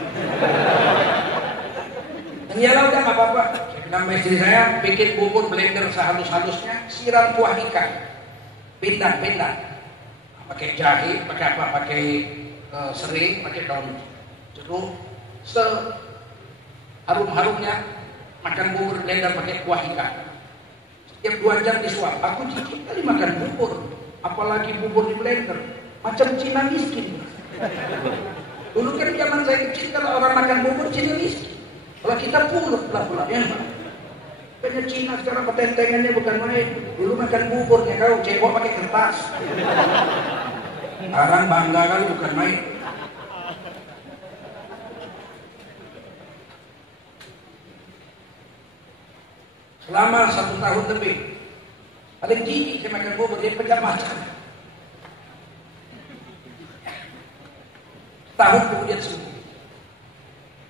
Dan ya lah udah nggak apa-apa. Saya bilang sama istri saya, bikin bubur blender sehalus-halusnya, siram kuah ikan, pindah. Pakai jahe, pakai apa? Pakai serai, pakai daun jeruk, harum-harumnya. Makan bubur blender pakai kuah ikan. Setiap 2 jam disuap. Aku cicip kali makan bubur, apalagi bubur di blender. Macam Cina miskin. Dulu kan zaman saya kecil kalau orang makan bubur Cina miskin. Kalau kita pulut lah ya. Banyak Cina sekarang petentengannya bukan main. Dulu makan buburnya kau cebok pakai kertas. Sekarang bangga kan bukan main. Selama 1 tahun lebih Paling jijik saya makan bubur, dia pecah macan. Tahun kemudian sembuh.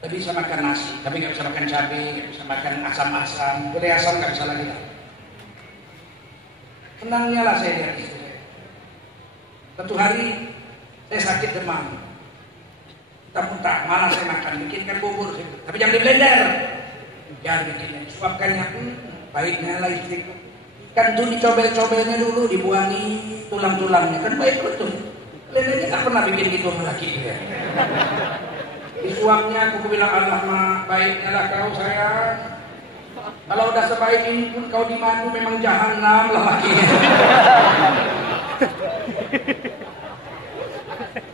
Tapi bisa makan nasi, tapi nggak bisa makan cabai, nggak bisa makan asam-asam. Boleh asam nggak bisa lagi. Tenangnya lah saya lihat istri saya. Satu hari saya sakit demam. Muntah-muntah, malah saya makan, bikinkan bubur. Tapi jangan di blender. Jangan bikin, suapkannya. Baiknya lah istriku. Kan tuh dicobel-cobelnya dulu, dibuangi tulang-tulangnya. Kan baik betul. Blendernya nggak pernah bikin gitu sama laki dia. Disuapnya, aku bilang, Allah mah baiknya lah kau sayang. Kalau udah sebaik ini pun kau dimandu memang jahanam lah lakinya.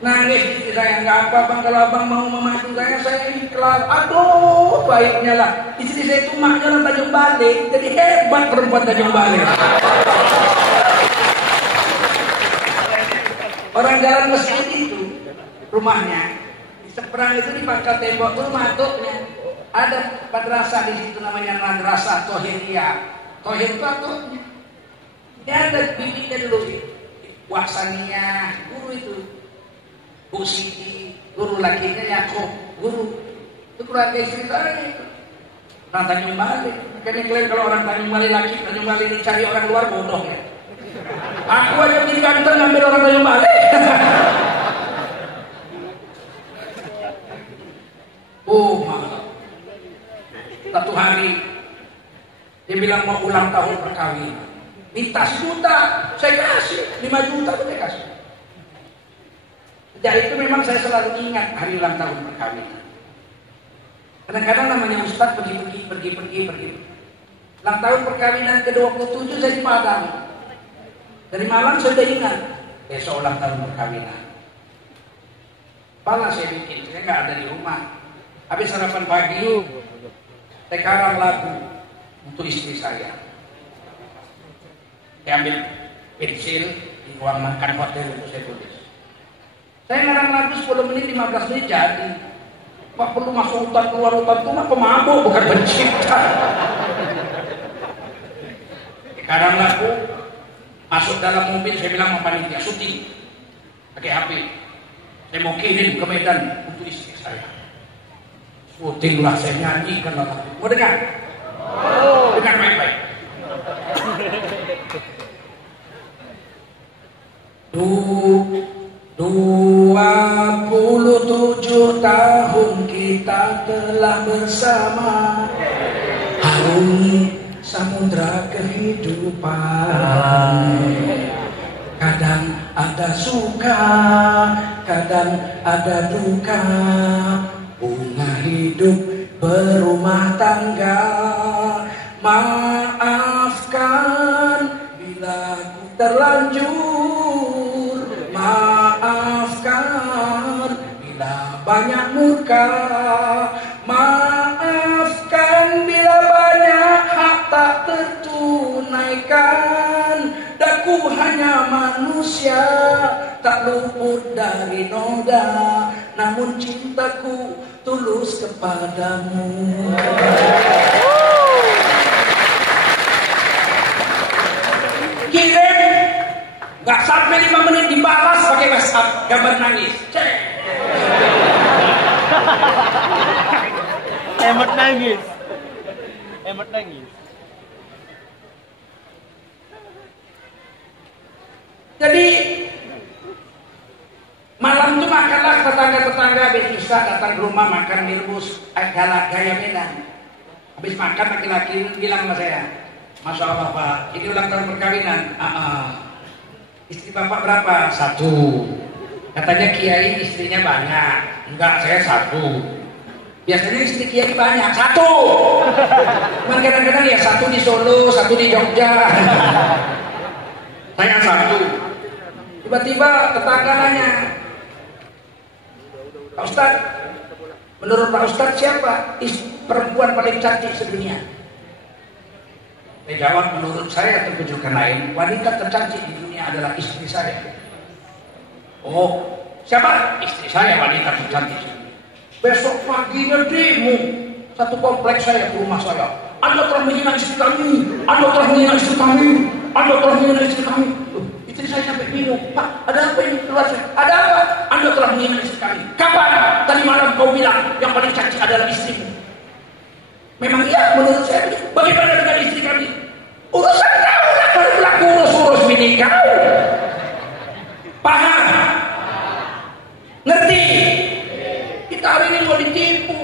Nangis istri saya, nggak apa bang, kalau abang mau memadu saya ikhlas. Aduh baiknya lah. Istri saya itu maknya orang Tanjung Balai, jadi hebat perempuan Tanjung Balai. Orang jalan masjid itu rumahnya di seberang itu di pangkal tembok itu matuknya ada madrasah di situ namanya Madrasah Tohiriyah. Tohir itu atuknya. Ini ada bibitnya dulu. Waksaniyah, guru itu. Bu Siti, guru lakinya Yakob, guru. Itu keluarga istri saya itu. Orang Tanjung Balai. Makanya klaim kalau orang Tanjung Balai laki, Tanjung Balai dicari orang luar bodoh ya. Aku aja jadi ganteng ngambil orang Tanjung Balai. Oh, maaf. Satu hari dia bilang mau ulang tahun perkawinan. Minta 1 juta, saya kasih 5 juta saya kasih. Sejak itu memang saya selalu ingat hari ulang tahun perkawinan. Kadang-kadang namanya Ustaz pergi. Ulang tahun perkawinan ke-27 saya di Padang. Dari malam saya sudah ingat besok ulang tahun perkawinan. Pala saya bikin, saya nggak ada di rumah. Habis sarapan pagi, saya karang lagu untuk istri saya. Saya ambil pensil di ruang makan hotel itu saya tulis. Saya ngarang lagu 10 menit, 15 menit jadi. Pak perlu masuk hutan, keluar hutan itu mah pemabuk bukan pencipta. Kadang lagu masuk dalam mobil, saya bilang sama panitia syuting pakai HP. Saya mau kirim ke Medan untuk istri saya. Syutinglah saya nyanyikan lagu. Mau dengar? Dengar baik-baik. 27 tahun kita telah bersama, harungi samudra kehidupan. Kadang ada suka, kadang ada duka, bunga hidup berumah tangga. Maafkan bila ku terlanjur, maafkan bila banyak murka, maafkan bila banyak hak tak tertunaikan. Daku hanya manusia, tak luput dari noda, namun cintaku tulus kepadamu. Kirim, gak sampai 5 menit dibalas pakai WhatsApp gambar nangis. Cek. Emot nangis. Emot nangis. Jadi malam itu makanlah tetangga-tetangga habis isya datang ke rumah makan mie rebus gaya Medan. Habis makan laki-laki bilang sama saya, Masya Allah Pak, ini ulang tahun perkawinan. Istri Bapak berapa? 1. Katanya Kiai istrinya banyak. Enggak, saya 1. Biasanya istri Kiai banyak, 1. Cuman kadang-kadang ya 1 di Solo, 1 di Jogja. Saya 1. Tiba-tiba tetangga nanya, Pak Ustadz, menurut Pak Ustadz siapa perempuan paling cantik sedunia? Saya jawab, menurut saya terkejutkan lain, wanita tercantik di dunia adalah istri saya. Oh, siapa? Istri saya wanita tercantik. Besok paginya demo satu kompleks saya ke rumah saya. Anda telah menghina istri kami, Anda telah menghina istri kami. Anda telah menghina istri kami. Istri saya sampai bingung. Pak, ada apa ini? Keluar saya. Ada apa? Anda telah menghina istri kami. Kapan? Tadi malam kau bilang yang paling caci adalah istrimu. Memang iya, menurut saya. Bagaimana dengan istri kami? Urusan kau lah, kalau pelaku urus bini kau. Paham? Ngerti? Kita hari ini mau ditipu,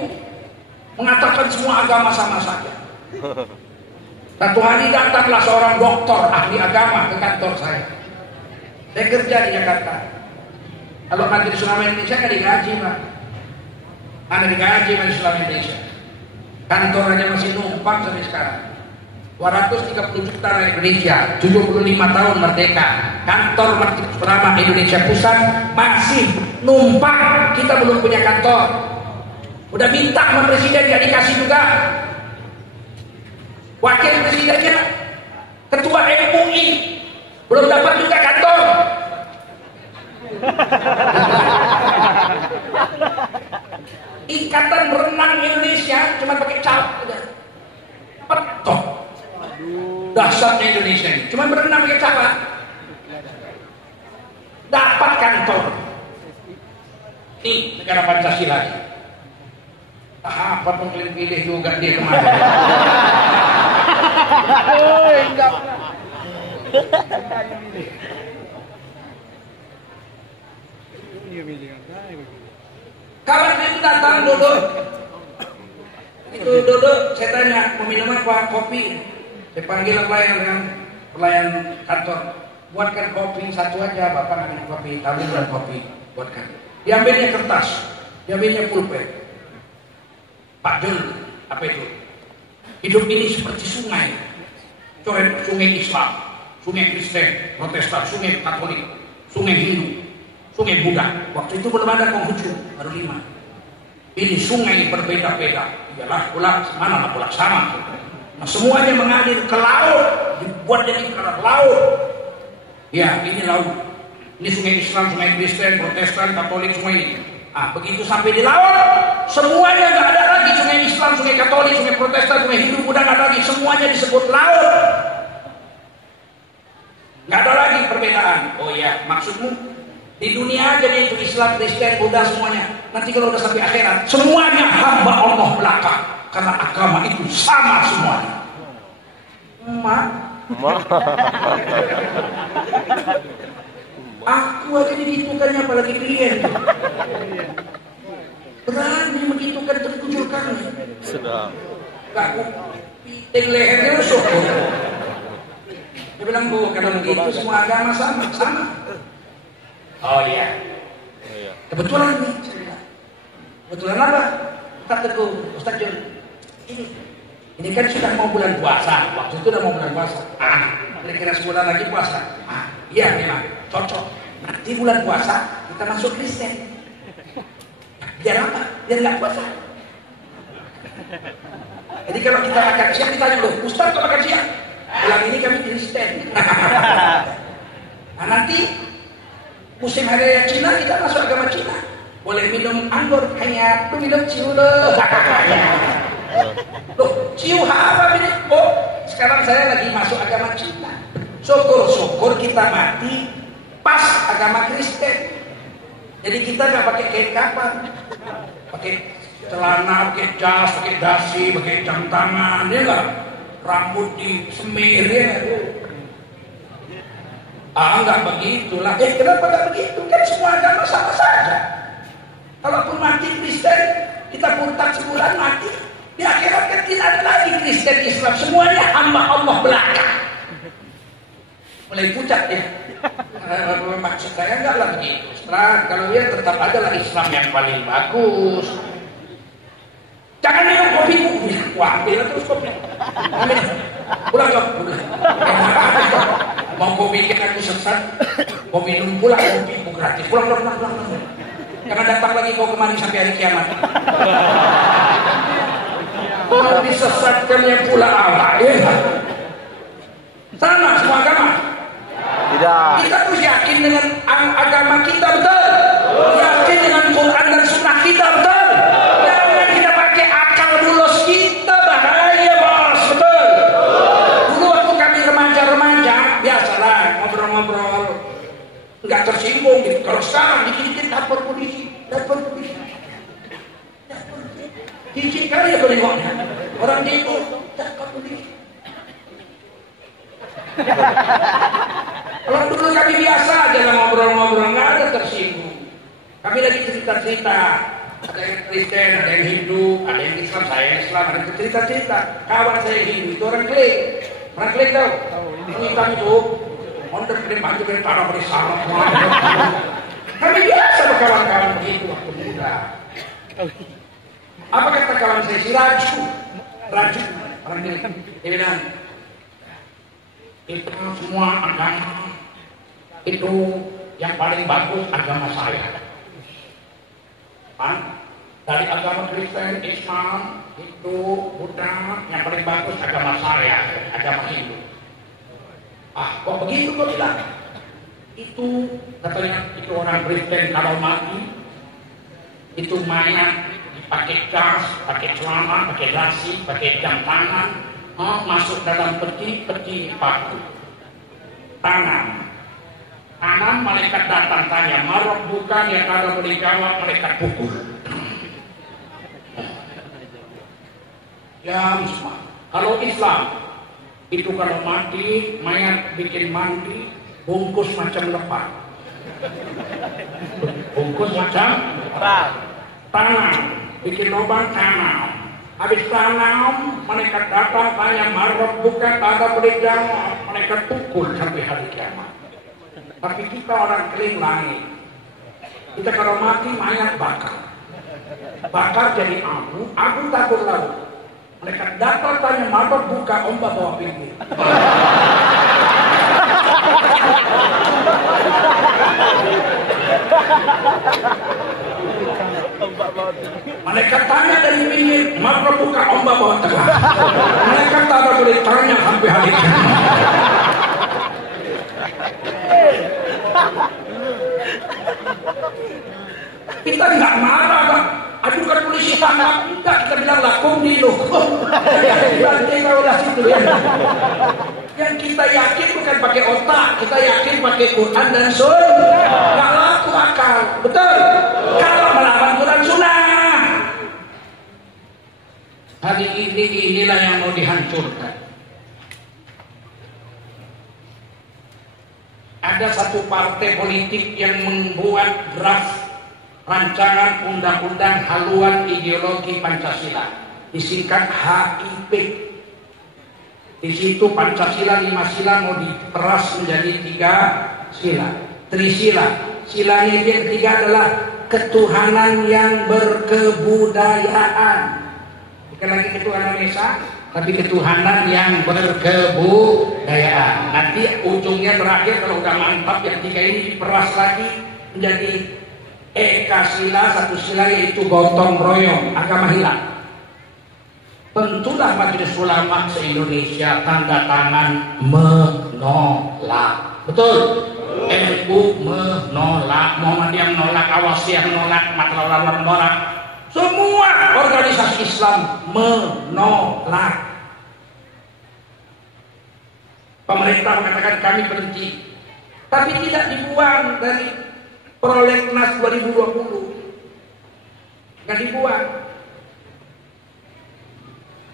mengatakan semua agama sama saja. Satu hari datanglah seorang doktor ahli agama ke kantor saya. Saya kerja di Jakarta. Kalau Majelis Ulama Indonesia kan digaji, Pak. Anda digaji Majelis Ulama Indonesia. Kantor aja masih numpang sampai sekarang. 230 juta rakyat Indonesia, 75 tahun merdeka. Kantor Majelis Ulama Indonesia Pusat masih numpang. Kita belum punya kantor. Udah minta sama presiden gak dikasih juga. Wakil presidennya ketua MUI belum dapat juga kantor. Ikatan Berenang Indonesia cuma pakai cap aja. Petok. Dasarnya Indonesia ini cuma berenang pakai cap. Dapat kantor. Nih negara Pancasila. Apa pilih juga dia kemarin. Kawan itu datang duduk. Itu duduk, saya tanya mau minum apa? Kopi. Saya panggil pelayan kantor. Buatkan kopi satu aja, bapak nggak minum kopi. Tapi buat kopi, buatkan. Diambilnya kertas, diambilnya pulpen. Pak Jul, apa itu? Hidup ini seperti sungai. Sungai Islam, sungai Kristen, Protestan, sungai Katolik, sungai Hindu, sungai Buddha. Waktu itu belum ada Konghucu, baru 5. Ini sungai berbeda-beda. Ialah pula mana pula sama. Nah, semuanya mengalir ke laut, dibuat jadi laut. Ya, ini laut. Ini sungai Islam, sungai Kristen, Protestan, Katolik, semua ini. Ah, begitu sampai di laut, semuanya nggak ada lagi sungai Islam, sungai Katolik, sungai Protestan, sungai Hindu, Buddha nggak ada lagi, semuanya disebut laut. Nggak ada lagi perbedaan. Oh ya, maksudmu di dunia aja nih itu Islam, Kristen, Buddha semuanya. Nanti kalau udah sampai akhirat, semuanya hamba Allah belaka karena agama itu sama semuanya. Aku aja digitukannya apalagi klien. Berani menggitukan tertujuh kami. Sedap. Aku piting lehernya rusuk. Dia bilang, Bu, kalau begitu semua agama sama. Oh iya. Kebetulan nih. Kebetulan apa? Ustaz Teguh, Ustaz Jun. Ini kan sudah mau bulan puasa. Waktu itu udah mau bulan puasa. Kira-kira sebulan lagi puasa. Iya memang cocok. Nanti bulan puasa kita masuk Kristen. Biar apa? Biar nggak puasa. Jadi kalau kita makan siang ditanya loh, Ustaz kalau makan siang? Bulan ini kami Kristen. Nah nanti musim hari raya Cina kita masuk agama Cina. Boleh minum anggur hanya tuh minum ciu loh. Loh, ciu apa ini? Oh, sekarang saya lagi masuk agama Cina. Syukur-syukur kita mati pas agama Kristen. Jadi kita nggak pakai kain kapan, pakai celana, pakai jas, pakai dasi, pakai jam tangan, ya nggak? Rambut di semir, ya. Nggak begitulah. Kenapa nggak begitu? Kan semua agama sama saja. Kalaupun mati Kristen, kita murtad sebulan mati. Di akhirat kan tidak ada lagi Kristen Islam, semuanya hamba Allah belaka. Mulai pucat ya. Maksud saya enggak lah begitu. Setelah kalau dia tetap adalah Islam yang paling bagus. Jangan minum kopi. Wah, ambil terus kopi. Ambil. Pulang loh. Mau kau bikin aku sesat, kau minum pula kopi gratis. Pulang. Jangan datang lagi kau kemari sampai hari kiamat. Mau disesatkannya pula Allah. Sama semua agama. Tidak. Kita harus yakin dengan agama kita, betul. Yakin dengan Quran dan Sunnah kita, betul. Jangan kita pakai akal bulus kita, bahaya bos, betul. Dulu waktu kami remaja, kali ya bengoknya. Orang Jawa cakap begini. Kalau dulu kami biasa aja lah ngobrol-ngobrol, nggak ada tersinggung. Kami lagi cerita-cerita. Ada yang Kristen, ada yang Hindu, ada yang Islam, saya Islam, ada yang cerita-cerita. Kawan saya Hindu itu orang Kling. Orang Kling tahu? Yang hitam itu, mondar gede maju dari tanah bersama. Kami biasa berkawan-kawan begitu waktu muda. Apa kata kawan saya si Raju? Raju, orang Kling. Dia bilang, itu semua agama itu yang paling bagus agama saya. Dari agama Kristen, Islam, Hindu, Buddha, yang paling bagus agama saya, agama Hindu. Kok begitu kok bilang? Itu katanya itu orang Kristen kalau mati itu mayat dipakai gas, pakai celana, pakai dasi, pakai jam tangan, masuk dalam peti paku, tanam, malaikat datang tanya, marok bukan ya, kalau boleh jawab malaikat pukul. Ya semua. Kalau Islam itu kalau mati mayat bikin mandi, bungkus macam lepak, bungkus macam tanam, bikin lubang tanam. Habis tanam, malaikat datang tanya, marok bukan, ada boleh jawab, malaikat pukul sampai hari kiamat. Tapi kita orang Kling langit, kita kalau mati mayat bakar jadi abu tabur laut. Mereka datang tanya, marok buka, ombak bawa pinggir. Malaikat tanya dari pinggir, marok buka, ombak bawa tengah. Malaikat tak ada boleh tanya sampai hari kiamat. Kita nggak marah, Pak. Adukan polisi tangkap, enggak, kita bilang lakum di lo. Yang kita yakin bukan pakai otak, kita yakin pakai Quran dan Sunnah. Nggak laku akal, betul? Kalau melawan Quran Sunnah, hari ini inilah yang mau dihancurkan. Ada satu partai politik yang membuat draft rancangan undang-undang haluan ideologi Pancasila, disingkat HIP. Di situ Pancasila 5 sila mau diperas menjadi 3 sila, trisila. Silanya yang ketiga adalah ketuhanan yang berkebudayaan. Bukan lagi ketuhanan Esa, tapi ketuhanan yang berkebudayaan. Nanti ujungnya terakhir kalau udah mantap yang 3 ini diperas lagi menjadi Eka sila, 1 sila, yaitu gotong royong, agama hilang. Tentulah Majelis Ulama se-Indonesia tanda tangan menolak. Betul? NU menolak, Muhammadiyah menolak, Awasiyah menolak, Matlawar menolak. Semua organisasi Islam menolak. Pemerintah mengatakan kami berhenti, tapi tidak dibuang dari Prolegnas 2020, nggak dibuang.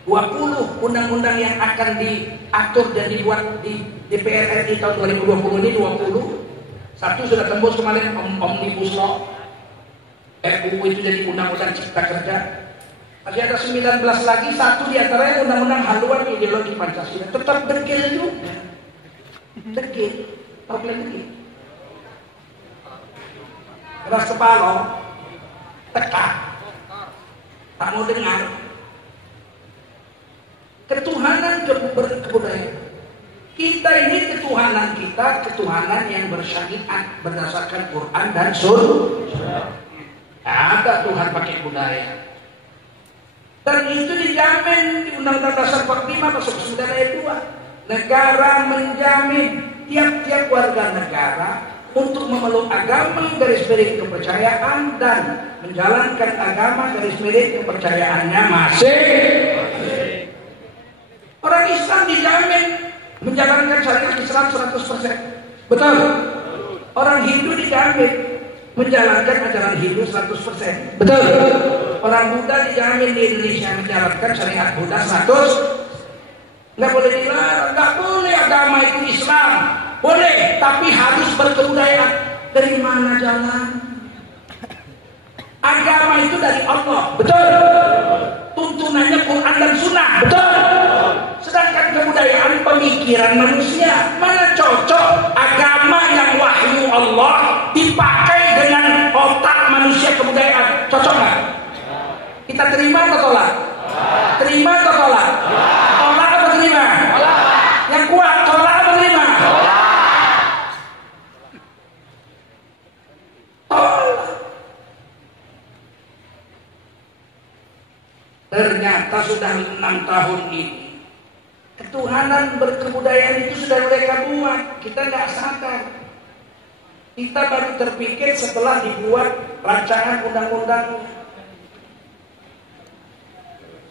20 undang-undang yang akan diatur dan dibuat di DPR RI tahun 2020 ini 20. Satu sudah tembus kemarin Omnibus Law, RUU itu jadi undang-undang cipta kerja. Masih ada 19 lagi, satu diantaranya undang-undang haluan ideologi Pancasila. Tetap degil juga, degil, problem ini. Keras kepala, tekak, tak mau dengar. Ketuhanan kebudayaan. Kita ini ketuhanan kita, ketuhanan yang bersyariat berdasarkan Quran dan Sunnah. Ada Tuhan pakai budaya. Dan itu dijamin di Undang-Undang Dasar 45 pasal 9 ayat 2. Negara menjamin tiap-tiap warga negara untuk memeluk agama garis miring kepercayaan dan menjalankan agama garis miring kepercayaannya masing-masing. Orang Islam dijamin menjalankan syariat Islam 100%. Betul? Orang Hindu dijamin menjalankan ajaran Hindu 100%. Betul. Orang Buddha dijamin di Indonesia menjalankan syariat Buddha 100. Nggak boleh dilarang, nggak boleh agama itu Islam. Boleh, tapi harus berkebudayaan. Dari mana jalan? Agama itu dari Allah, betul. Tuntunannya Quran dan Sunnah, betul. Sedangkan kebudayaan pemikiran manusia, mana cocok agama yang wahyu Allah dipakai dengan otak manusia kebudayaan? Cocok nggak? Kita terima atau tolak? Terima atau tolak? Tolak atau terima? Yang kuat tolak atau terima? Tolak. Ternyata sudah 6 tahun ini ketuhanan berkebudayaan itu sudah mereka buat. Kita nggak sadar. Kita baru terpikir setelah dibuat rancangan undang-undangnya.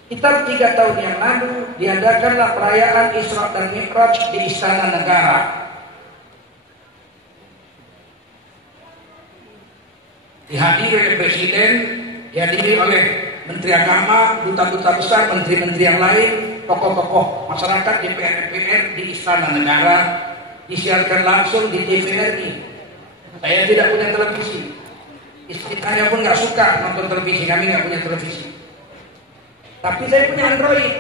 Kita 3 tahun yang lalu diadakanlah perayaan Isra dan Mi'raj di Istana Negara. Dihadiri oleh Presiden, dihadiri oleh Menteri Agama, duta-duta besar, menteri-menteri yang lain, tokoh-tokoh masyarakat, DPR di Istana Negara, disiarkan langsung di TVRI. Saya tidak punya televisi. Istri saya pun nggak suka nonton televisi, kami nggak punya televisi. Tapi saya punya Android.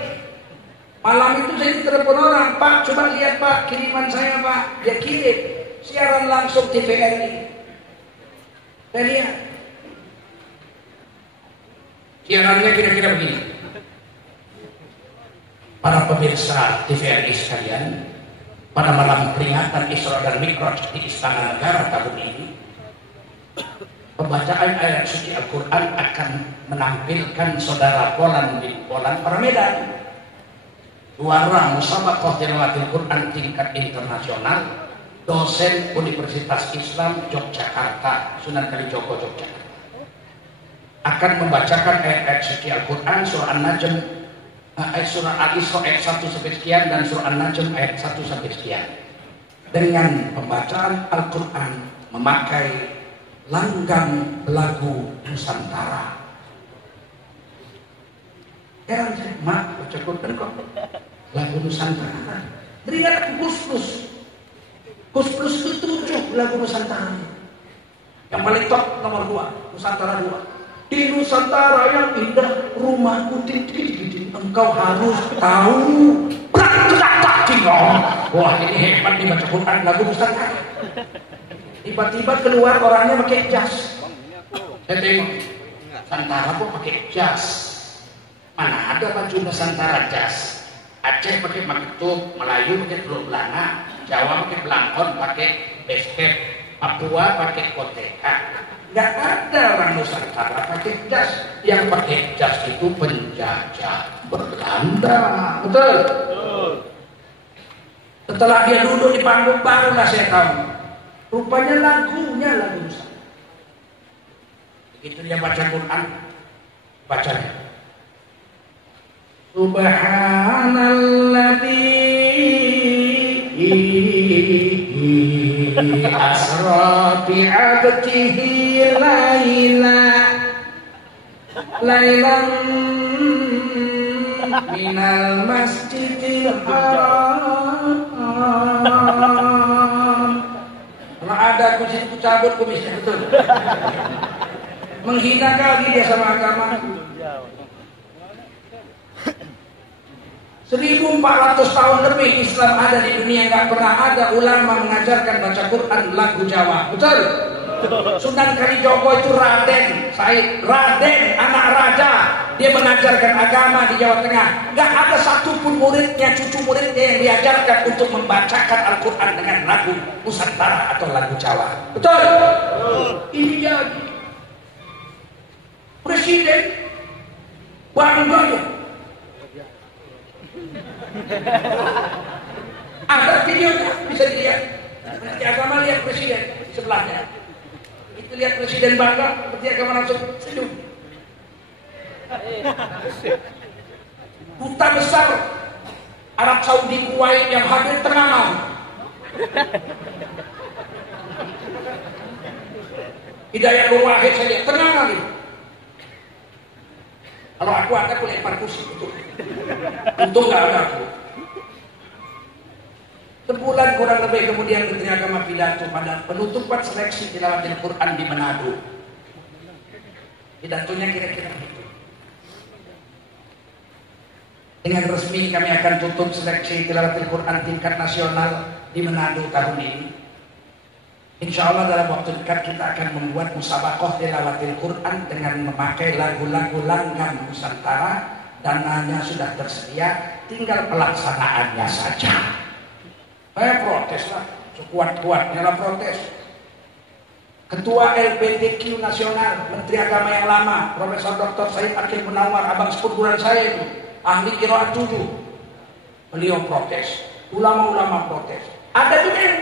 Malam itu saya ditelepon orang, Pak, coba lihat Pak, kiriman saya Pak. Dia kirim, siaran langsung TVRI. Saya lihat. Siarannya kira-kira begini. Para pemirsa TVRI sekalian, pada malam peringatan Isra dan Mi'raj di Istana Negara tahun ini, pembacaan ayat suci Al-Quran akan menampilkan saudara Polan di Polan Paramedan. Juara Musabaqah Tilawatil Quran tingkat internasional, dosen Universitas Islam Yogyakarta, Sunan Kalijogo, Yogyakarta, akan membacakan ayat-ayat suci Al-Quran, surah An-Najm, surah Al-Isra ayat 1 sampai sekian, dan surah An-Najm ayat 1 sampai sekian. Dengan pembacaan Al-Quran memakai langgam lagu Nusantara. Heran saya, mak baca Quran kok lagu Nusantara. Teringat Kus-Plus. Kus-Plus itu 7 lagu Nusantara. Yang paling top nomor 2, Nusantara 2. Di Nusantara yang indah, rumahku titik-titik, engkau harus tahu. Wah, ini hebat nih baca Quran lagu Nusantara. Tiba-tiba keluar orangnya pakai jas. Saya tengok, Nusantara kok pakai jas? Mana ada baju Nusantara jas? Aceh pakai maktub, Melayu pakai telur belanga, Jawa pakai belangkon, pakai basket, Papua pakai koteka. Gak ada orang Nusantara pakai jas. Yang pakai jas itu penjajah Belanda. Betul? Setelah dia duduk di panggung barulah saya tahu. Rupanya lagunya lagu Nusantara. Begitu dia baca Quran, bacanya. Subhanalladzi asra bi'abdihi laylan minal masjidil haram. Kalau ada kumis itu cabut kumisnya, betul. Menghina kali dia sama agama. 1400 tahun lebih Islam ada di dunia, nggak pernah ada ulama mengajarkan baca Quran lagu Jawa. Betul? Sunan Kalijogo itu Raden Said, Raden anak raja, dia mengajarkan agama di Jawa Tengah. Nggak ada satupun muridnya, cucu muridnya yang diajarkan untuk membacakan Al-Quran dengan lagu Nusantara atau lagu Jawa. Betul? Ini dia Presiden bangga. Ada videonya, bisa dilihat. Menteri Agama lihat Presiden di sebelahnya. Itu lihat Presiden bangga, Menteri Agama langsung senyum. Duta besar Arab Saudi Kuwait yang hadir tengah malam. Hidayat Nur Wahid saja tenang kali. Kalau aku ada aku lempar kursi itu. Untung nggak ada aku. Sebulan kurang lebih kemudian Menteri Agama pidato pada penutupan seleksi tilawatil Quran di Manado. Pidatonya kira-kira begitu. Dengan resmi kami akan tutup seleksi tilawatil Quran tingkat nasional di Manado tahun ini. Insya Allah dalam waktu dekat kita akan membuat musabaqah tilawatil Quran dengan memakai lagu-lagu langgam Nusantara. Dananya sudah tersedia, tinggal pelaksanaannya saja. Saya protes lah, sekuat-kuatnya lah protes. Ketua LGBTQ nasional, Menteri Agama yang lama, Profesor Dr. Said Akil Munawar, abang sepupuran saya itu, ahli qiraat 7. Beliau protes, ulama-ulama protes. Ada juga yang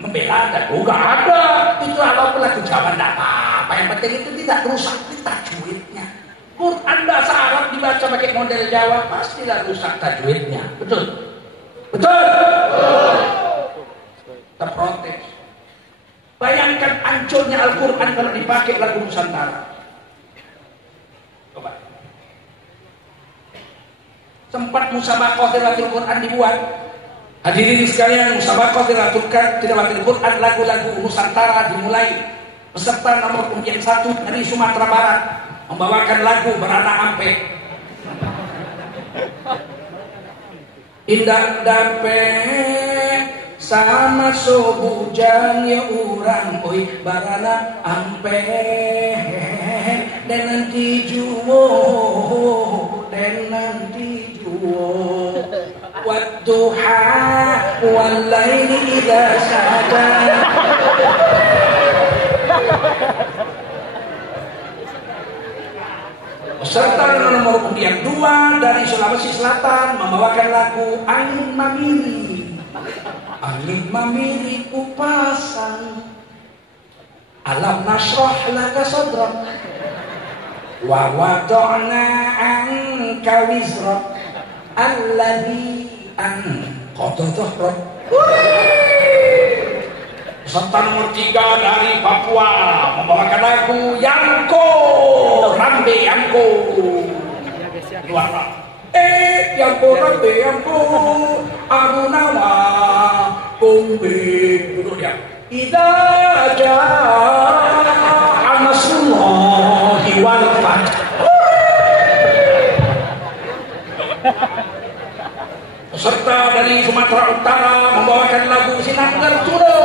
membela, ada juga ada. Itu apa lagu Jawa tidak apa-apa. Yang penting itu tidak rusak tajwidnya. Quran bahasa Arab dibaca pakai model Jawa pastilah rusak tajwidnya. Betul? Betul? Kita protes. Bayangkan hancurnya Al-Quran kalau dipakai lagu Nusantara. Coba. Sempat musabaqah tilawatil Quran dibuat. Hadirin sekalian, musabaqah tilawatil Quran lagu-lagu Nusantara dimulai. Peserta nomor undian 1 dari Sumatera Barat membawakan lagu Beranak Ampe. Indah dape sama sobujan ya urang oi Baranak Ampe dan nanti juo wadduha walaili idza saja. Peserta nomor undian 2 dari Sulawesi Selatan membawakan lagu Angin Mamili. Angin Mamili ku pasang, alam nasrah laka sadrak, wa wada'na anka wizrak, alladhi anqadha dhahrak. Peserta nomor 3 dari Papua membawakan lagu Yangko, Rambe Yangko. Luar Yangko Rambe Yangko, Arunawa Kumbe. Duduk dia. Idza jaa nasrullahi wal fath. Peserta dari Sumatera Utara membawakan lagu Sinanggar Tulo.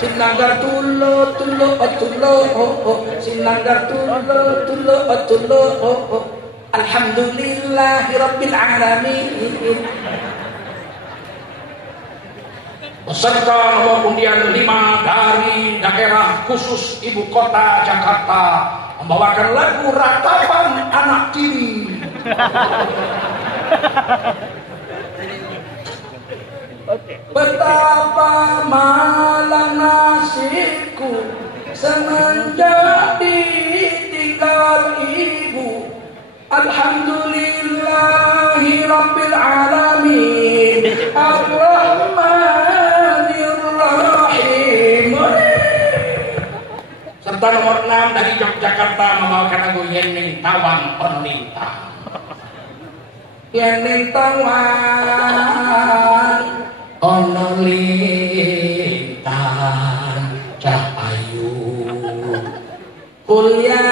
Sinanggar Tulo, Tulo, Tulo, Sinanggar Tulo, Tulo, Tulo, Alhamdulillahirabbil alamin. Peserta nomor undian 5 dari daerah khusus ibu kota Jakarta membawakan lagu Ratapan Anak Tiri. Betapa malang nasibku semenjak ditinggal ibu. Alhamdulillahi rabbil alamin, ar-rahmanir rahim. Serta nomor 6 dari Yogyakarta membawakan lagu Yening Tawang Penlintang. Yening Tawang ono lintang cahayu, qul ya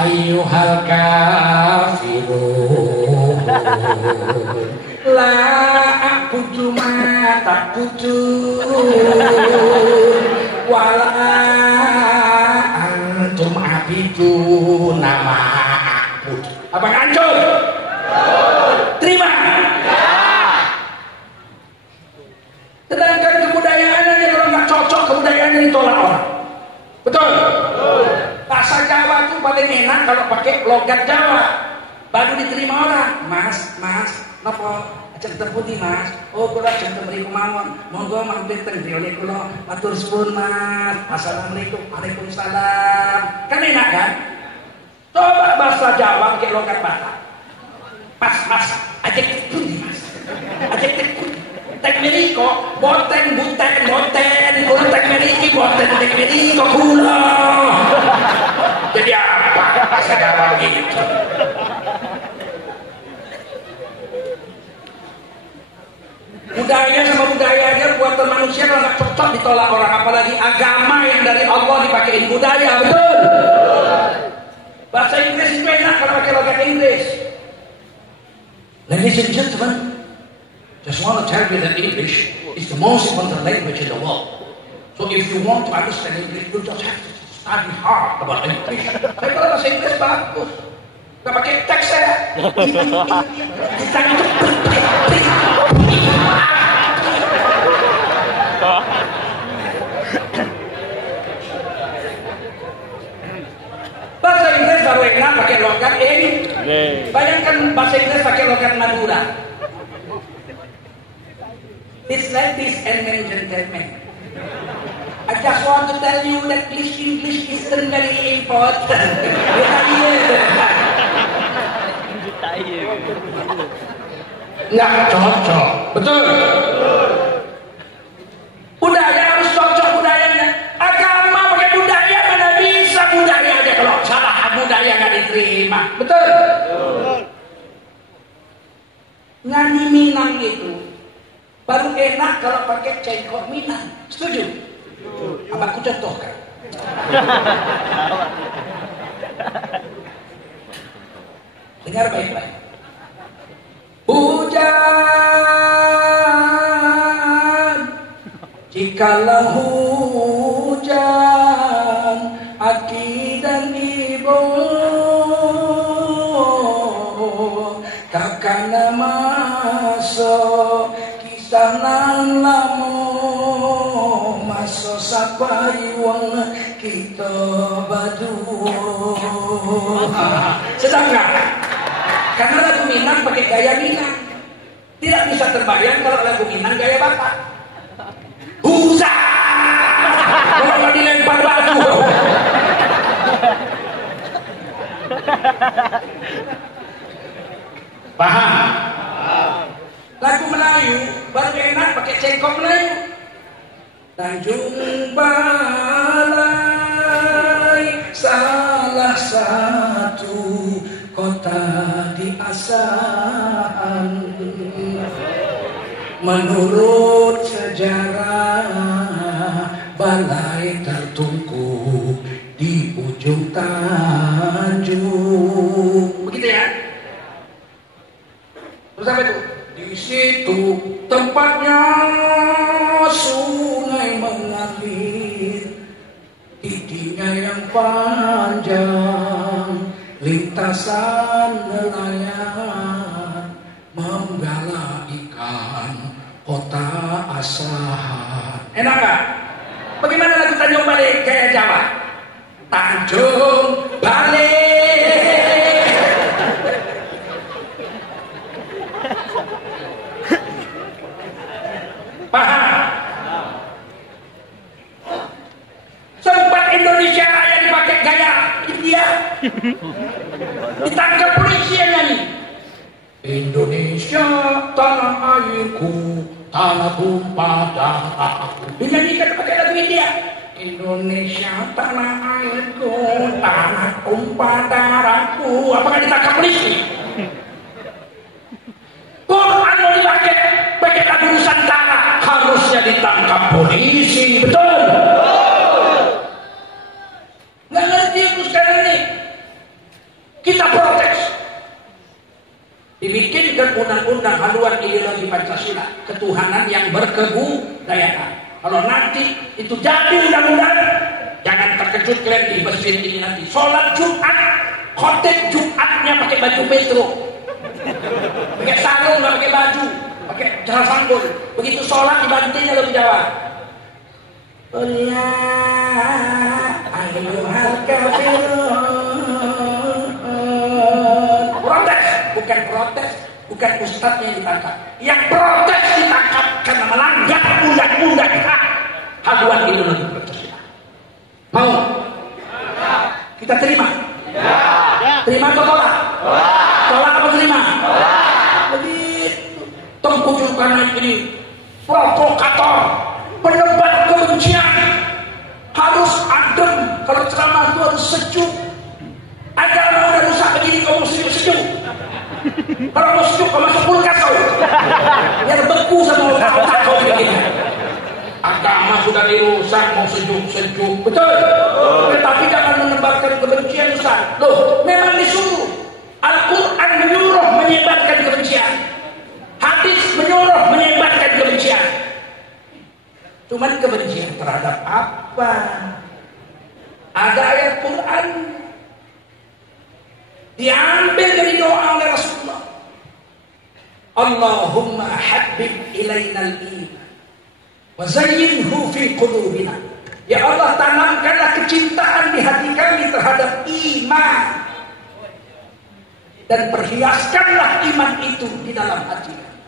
ayyuhal kafirun la a'budu ma ta'budun wala antum abiduna ma a'bud. Apa hancur? Terima. Sedangkan kebudayaannya kalau nggak cocok, kebudayaannya ditolak orang. Betul? Bahasa Jawa tuh paling enak kalau pakai logat Jawa, baru diterima orang. Mas, napa ajeng terputi mas? Oh, kula ajeng mriku mawon. Monggo mampir teng griya kula. Matur suwun mas. Assalamualaikum. Waalaikumsalam. Kan enak kan? Coba bahasa Jawa pakai logat Batak. Mas, ajeng terputi mas. Ajeng terputi. Tek miriko, boten, kulo tek meriki boten tek meriki kok kulo. Jadi apa? Saya gitu. Budaya sama budaya dia buatan manusia kalau nggak cocok ditolak orang, apalagi agama yang dari Allah dipakein budaya, betul? Bahasa Inggris itu enak kalau pakai logat Inggris. Ladies and gentlemen, just want to tell you that English is the most important language in the world. So if you want to understand English, you just have to study hard about English. Saya kalau bahasa Inggris bagus, nggak pakai teks saya. Kita itu bahasa Inggris baru enak pakai logat bayangkan bahasa Inggris pakai logat Madura. This ladies and gentlemen, I just want to tell you that English is very important. Nggak cocok, betul? Budaya harus cocok budayanya. Agama pakai budaya mana bisa budaya aja kalau salah budaya nggak diterima, betul? Nyanyi Minang itu baru enak kalau pakai cengkok Minang, setuju? Apa aku contohkan? Dengar baik-baik. Hujan, jikalau hujan, aki dan ibu, kakana masuk, kisah nan lamu, masuk sapai wang kita badu. Sedang nggak? Karena lagu Minang pakai gaya Minang, tidak bisa terbayang kalau lagu Minang gaya Batak. Hujan, kalau dilempar batu. Paham? Lagu Melayu baru enak pakai cengkok Melayu. Tanjung Balai salah satu kota di Asahan. Menurut sejarah balai tertungku di ujung tanjung. Begitu ya? Terus apa itu? Di situ tempatnya sungai mengalir, giginya yang panjang, lintasan nelayan menggala ikan kota Asahan. Enak gak? Bagaimana lagu Tanjung Balai gaya Jawa? Tanjung Balai. Paham? Sempat Indonesia Raya dipakai gaya India, ditangkap polisi yang nyanyi. Indonesia tanah airku, tanah tumpah darahku. Dinyanyikan pakai lagu India. Indonesia tanah airku, tanah tumpah darahku. Apakah ditangkap polisi? Quran mau dipakai pakai lagu Nusantara, harusnya ditangkap polisi, betul? Nggak ngerti itu sekarang ini. Kita protes. Dibikinkan undang-undang haluan ideologi Pancasila, ketuhanan yang berkebudayaan. Kalau nanti itu jadi undang-undang, jangan terkejut kalian di masjid ini nanti. Sholat Jumat, khotib Jumatnya pakai baju metro, pakai sarung, nggak pakai baju, pakai cara sanggul. Begitu sholat dibantingnya lebih Jawa. Ayyuhal kafirun. Protes, bukan protes, bukan ustadznya yang ditangkap. Yang protes ditangkap karena melanggar undang-undang hak haluan ideologi Pancasila. Mau? Kita terima? Terima atau tolak? Tolak apa terima? Begitu. Tengku Zulkarnain ini provokator, penebar kebencian. Harus adem, kalau ceramah itu harus sejuk. Agama udah rusak begini, kau mau sejuk-sejuk. Kalau mau sejuk, kau masuk kulkas kau. Biar beku sama otak kau begini. Agama sudah dirusak, mau sejuk-sejuk. Betul? Tetapi jangan menebarkan kebencian, Ustaz. Loh, memang disuruh. Al-Quran menyuruh menyebarkan kebencian. Hadis menyuruh menyebarkan kebencian. Cuman kebencian terhadap apa? Ada ayat Quran diambil dari doa oleh Rasulullah. Allahumma habbib ilainal iman wa zayyinhu fi qulubina. Ya Allah, tanamkanlah kecintaan di hati kami terhadap iman dan perhiaskanlah iman itu di dalam hati kami.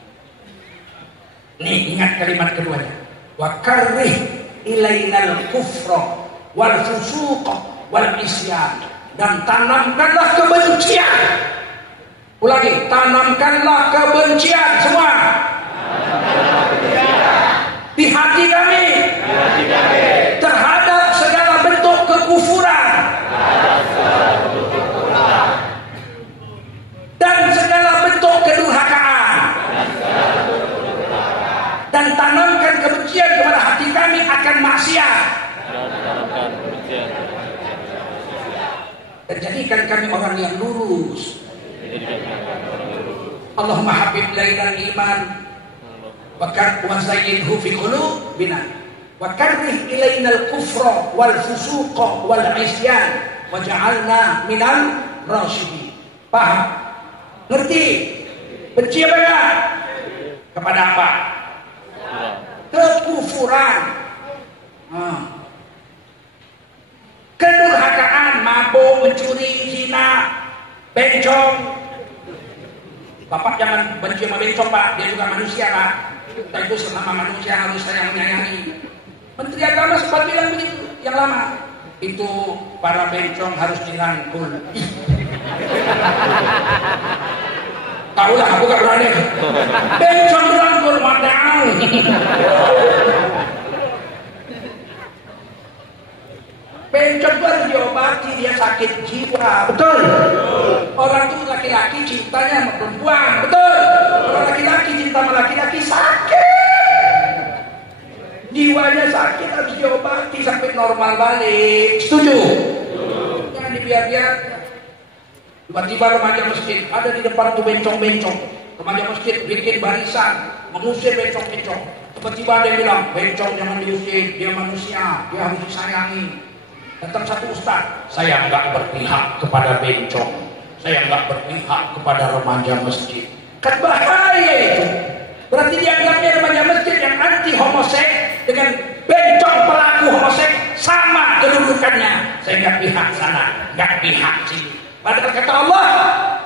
Nih, ingat kalimat keduanya. Wa karrih ilainal kufra wal fusuqa wal isyan. Dan tanamkanlah kebencian. Ulangi, tanamkanlah kebencian semua di hati kami terhadap segala bentuk kekufuran dan segala bentuk kedurhakaan, dan tanamkan kebencian kepada hati kami akan maksiat, dan jadikan kami orang yang lurus. Allahumma habib ilainal iman wa zayyinhu fi qulubina wa karrih ilainal kufra wal fusuqa wal isyan waj'alna minal rasyidin. Paham? Ngerti? Benci apa enggak? Kepada apa? Kekufuran. Kedurhakaan, mabuk, mencuri, zina, bencong. Bapak jangan benci sama bencong, Pak. Dia juga manusia, Pak. Kita itu sesama manusia harus sayang menyayangi. Menteri Agama sempat bilang begitu yang lama. Itu para bencong harus dirangkul. Tahu lah, aku gak berani. Bencong dirangkul, madang. Bencong itu harus diobati, dia sakit jiwa. Betul? Orang itu laki-laki cintanya sama perempuan. Betul? Orang laki-laki cinta sama laki-laki sakit. Jiwanya sakit, harus diobati sampai normal balik. Setuju? Jangan dibiar-biar. Tiba-tiba remaja masjid ada di depan tuh bencong-bencong. Remaja masjid bikin barisan mengusir bencong-bencong. Tiba-tiba ada yang bilang, bencong jangan diusir, dia manusia, dia harus disayangi. Datang satu ustaz, saya enggak berpihak kepada bencong, saya enggak berpihak kepada remaja masjid. Kan bahaya itu. Berarti dianggapnya remaja masjid yang anti homoseks dengan bencong pelaku homoseks sama kedudukannya. Saya enggak pihak sana, enggak pihak sini. Padahal kata Allah,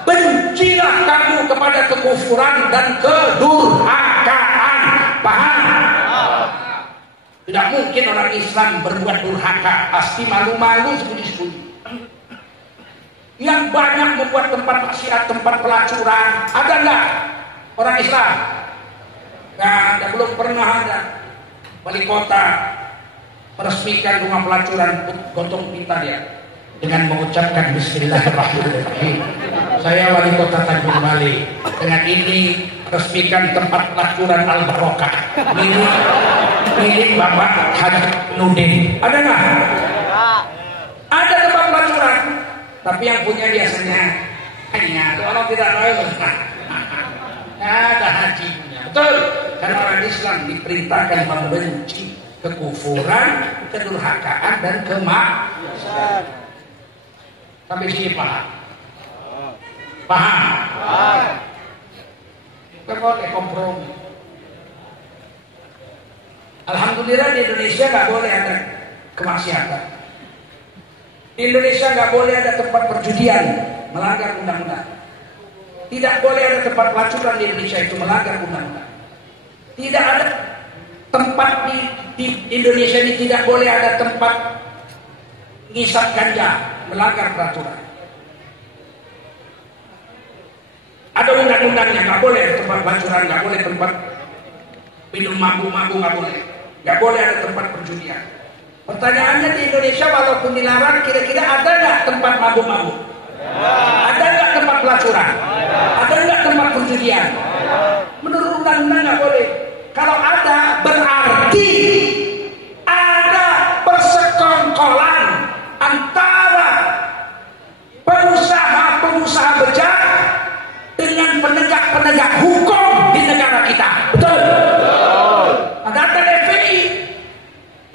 bencilah kamu kepada kekufuran dan kedurhakaan. Paham? Tidak mungkin orang Islam berbuat durhaka, pasti malu-malu sembunyi-sembunyi. Yang banyak membuat tempat maksiat, tempat pelacuran, ada enggak orang Islam? Nggak ada, belum pernah ada. Wali kota meresmikan rumah pelacuran Gotong Pita dia dengan mengucapkan Bismillahirrahmanirrahim. Saya wali kota Tanjung Bali, dengan ini resmikan tempat pelacuran Al-Barokah milik Bapak Haji Nudin. Ada nggak? Ada tempat pelacuran, tapi yang punya biasanya hanya orang tidak tahu. Ada hajinya, betul? Karena orang Islam diperintahkan membenci kekufuran, kedurhakaan dan kemaksiatan. Sampai sini paham? Paham? Kita boleh kompromi. Alhamdulillah di Indonesia nggak boleh ada kemaksiatan. Di Indonesia nggak boleh ada tempat perjudian, melanggar undang-undang. Tidak boleh ada tempat pelacuran di Indonesia, itu melanggar undang-undang. Tidak ada tempat di Indonesia ini, tidak boleh ada tempat ngisap ganja, melanggar peraturan. Ada undang-undangnya, nggak boleh tempat pelacuran, nggak boleh tempat minum mabuk-mabuk, nggak boleh. Nggak boleh ada tempat perjudian. Pertanyaannya di Indonesia walaupun dilarang, kira-kira ada nggak tempat mabuk-mabuk? Ada nggak tempat pelacuran? Ada nggak tempat perjudian? Menurut undang-undang nggak boleh. Kalau ada, berarti ada persekongkolan antara pengusaha-pengusaha bejat dengan penegak-penegak hukum di negara kita. Betul? Data FPI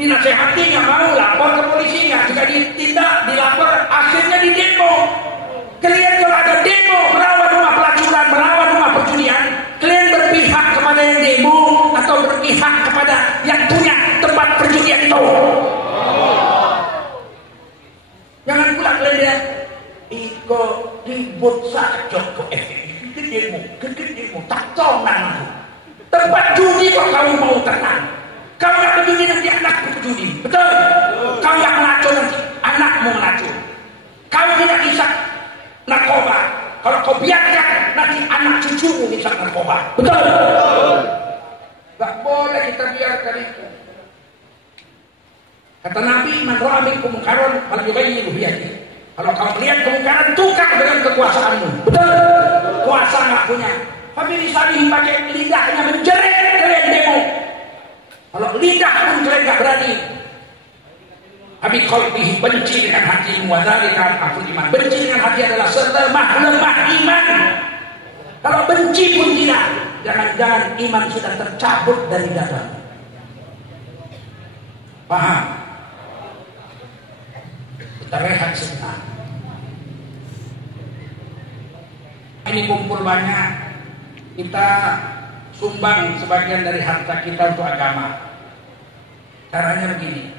dinasehati nggak mau lapor ke polisinya, jika ditindak dilapor akhirnya di demo. Kalian kalau ada demo melawan rumah pelacuran, melawan rumah perjudian, kalian berpihak kepada yang demo atau berpihak kepada yang punya tempat perjudian itu? Jangan pula kalian lihat iko ribut saja ke FPI, ke demo, tak tahu nama. Tempat judi kok kamu mau tenang? Kau yang berjudi nanti anak berjudi, betul? Kau yang melacur nanti anakmu melacur. Kau tidak bisa narkoba. Kalau kau biarkan nanti anak cucumu bisa narkoba, betul? Gak boleh kita biarkan itu. Kata Nabi, man ra'a minkum munkaran falyughayyirhu biyadihi. Kalau kau melihat kemungkaran, tukar dengan kekuasaanmu, betul? Kuasa nggak punya. Tapi misalnya pakai lidahnya menjerit kalian demo. Kalau lidah pun kalian gak berani. Tapi qalbihi, benci dengan hatimu, wa dzalika al iman. Benci dengan hati adalah selemah-lemah iman. Kalau benci pun tidak, jangan-jangan iman sudah tercabut dari dada. Paham? Kita rehat sebentar. Ini kumpul banyak. Kita sumbang sebagian dari harta kita untuk agama. Caranya begini.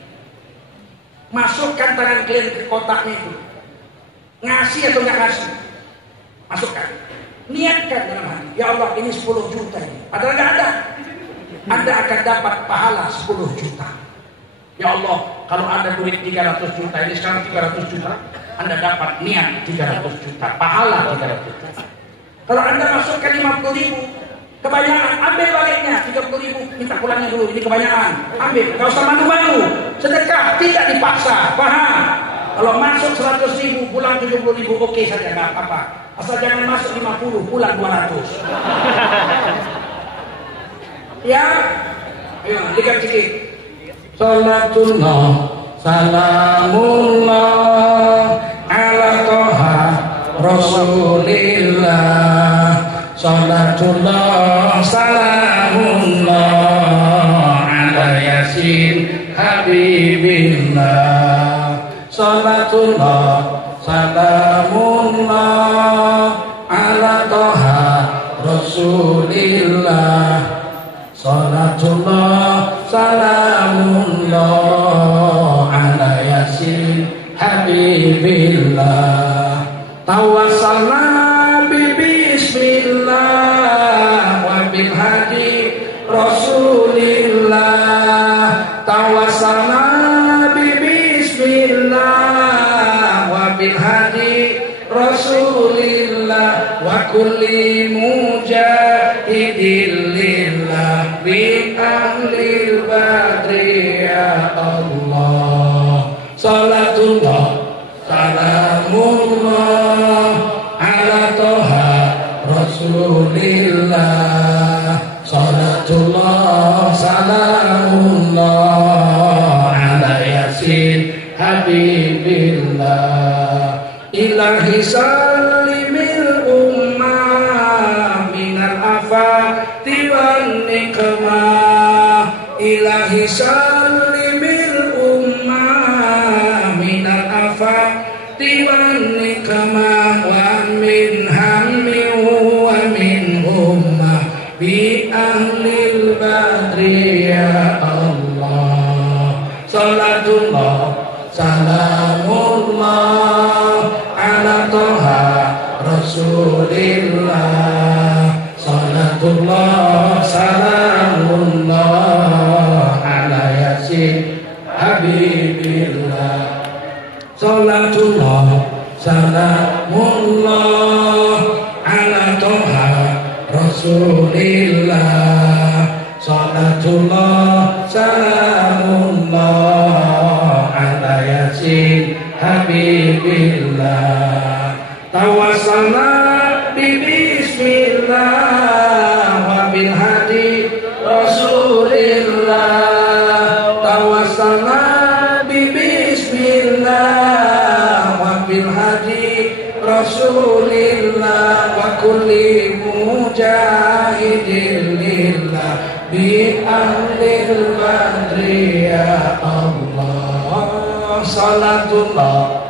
Masukkan tangan kalian ke kotaknya itu. Ngasih atau nggak ngasih? Masukkan. Niatkan dalam hati. Ya Allah, ini 10 juta ini. Padahal nggak ada. Anda akan dapat pahala 10 juta. Ya Allah, kalau ada duit 300 juta, ini sekarang 300 juta, Anda dapat niat 300 juta. Pahala 300 juta. Kalau Anda masukkan 50.000, kebanyakan, ambil baliknya 30.000, minta pulangnya dulu, ini kebanyakan, ambil, gak usah malu-malu, sedekah, tidak dipaksa, paham? Kalau masuk 100.000, pulang 70.000, oke saja, gak apa-apa. Asal jangan masuk 50, pulang 200. Ya, ayo, lihat sedikit. Salatullah, salamullah, ala toha, Rasulillah. Salatullah salamullah ala yasin habibillah. Salatullah salamullah ala toha Rasulillah. Salatullah salamullah ala yasin habibillah. Tawassalna bismillah wa bil hadi Rasulillah. Tawassalna bismillah wa bil hadi Rasulillah wa kulli mujahidin lillah bi ahlil badri ya Allah. Salatullah salamullah ala toha Rasulillah. Salatullah salamullah ala yasin habibillah. Ilahi salimil ummah minal afati wan nikmah. Ilahi salimil ummah minal afati wan nikmah wa min hammi wa min ummah bi ahlil badri ya Allah. Salatullah salamullah ala toha Rasulillah. Salatullah salamullah ala yasin habibillah. Salatullah salamullah ala toha Rasulillah. Salatullah salam habibillah tawassalna bi bismillah wa bil hadi rasulillah tawassalna bi bismillah wa bil hadi rasulillah wa kulli mujahidin lillah bi ahlil badri ya Allah salatullah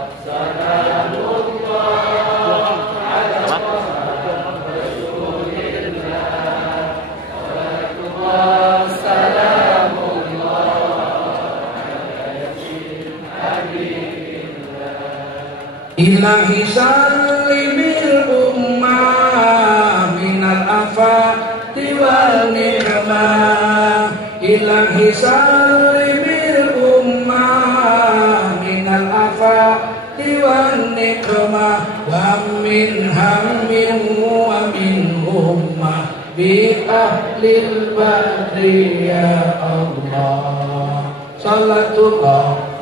Ilahi salimil ummah minal afati wal ni'mah Ilahi salimil ummah minal afati wal ni'mah wa min hammin wa min ummah bi ahlil badri ya Allah salatullah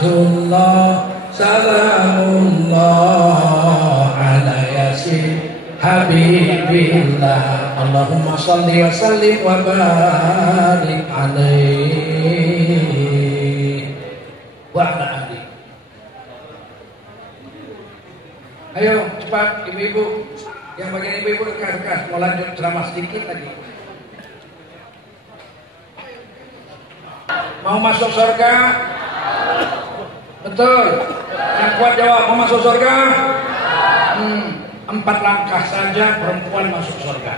Salatullah salamullah ala yasin habibillah Allahumma salli wa sallim wa barik alaihi wa ala alihi. Ayo cepat ibu-ibu, yang bagian ibu-ibu dekat-dekat mau lanjut ceramah sedikit lagi. Mau masuk surga? Betul. Yang kuat jawab, mau masuk surga? 4 langkah saja perempuan masuk surga.